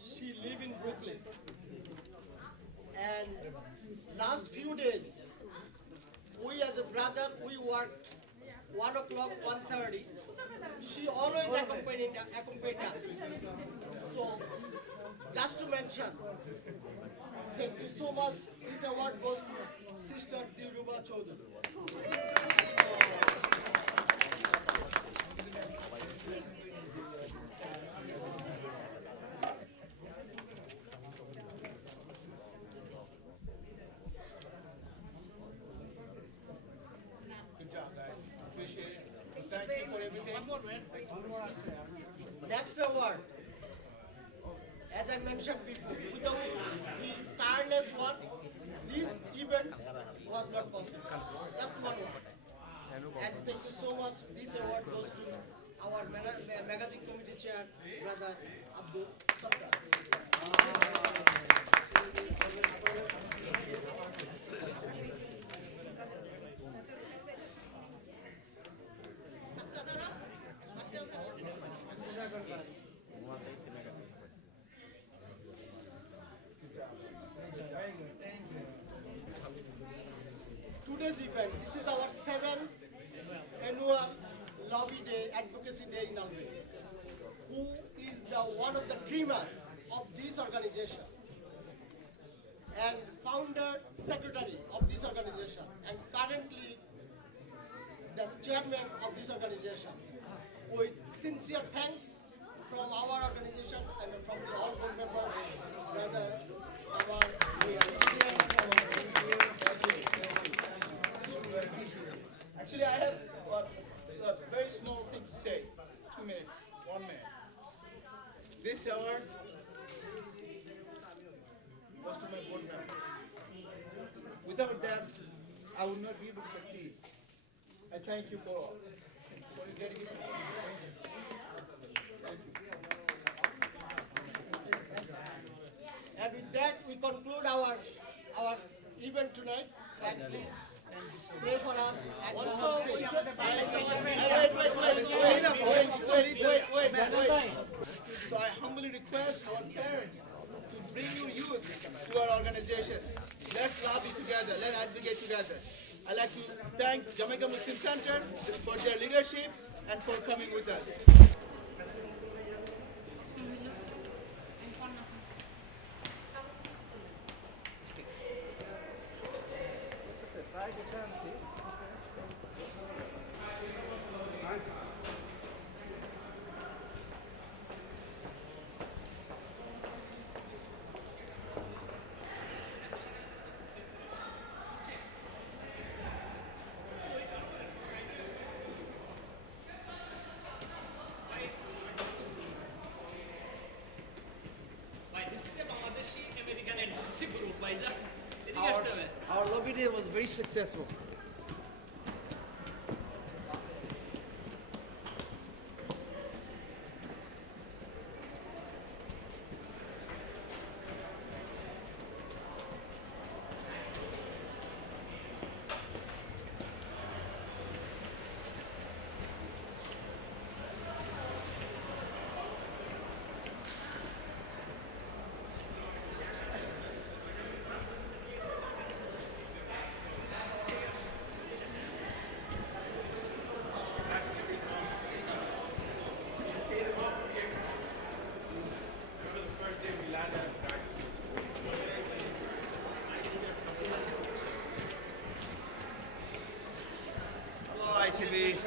She live in Brooklyn. And last few days, we as a brother, we worked 1 o'clock, 1:30. She always accompanied us. So, just to mention, thank you so much. This award goes to Sister Dilruba Chaudhary. Good job, guys. Appreciate it. Thank you for everything. One more. Next award. As I mentioned before, without his tireless work, this event was not possible. Just one word. And thank you so much. This award goes to our magazine committee chair, brother Abdul Sabdar. Today's event, this is our 7th annual Lobby Day, Advocacy Day in Albany. Who is one of the dreamer of this organization and founder secretary of this organization and currently the chairman of this organization. With sincere thanks from our organization and from the all board members, brother Kamal, Actually, I have very small things to say. 2 minutes, 1 minute. This award goes to my board members. Without them, I would not be able to succeed. I thank you for your dedication. And with that, we conclude our event tonight. And please pray for us. And also, wait. So I humbly request our parents to bring your youth to our organization. Let's lobby together. Let's advocate together. I'd like to thank Jamaica Muslim Center for their leadership and for coming with us. Our lobby day was very successful. ITV.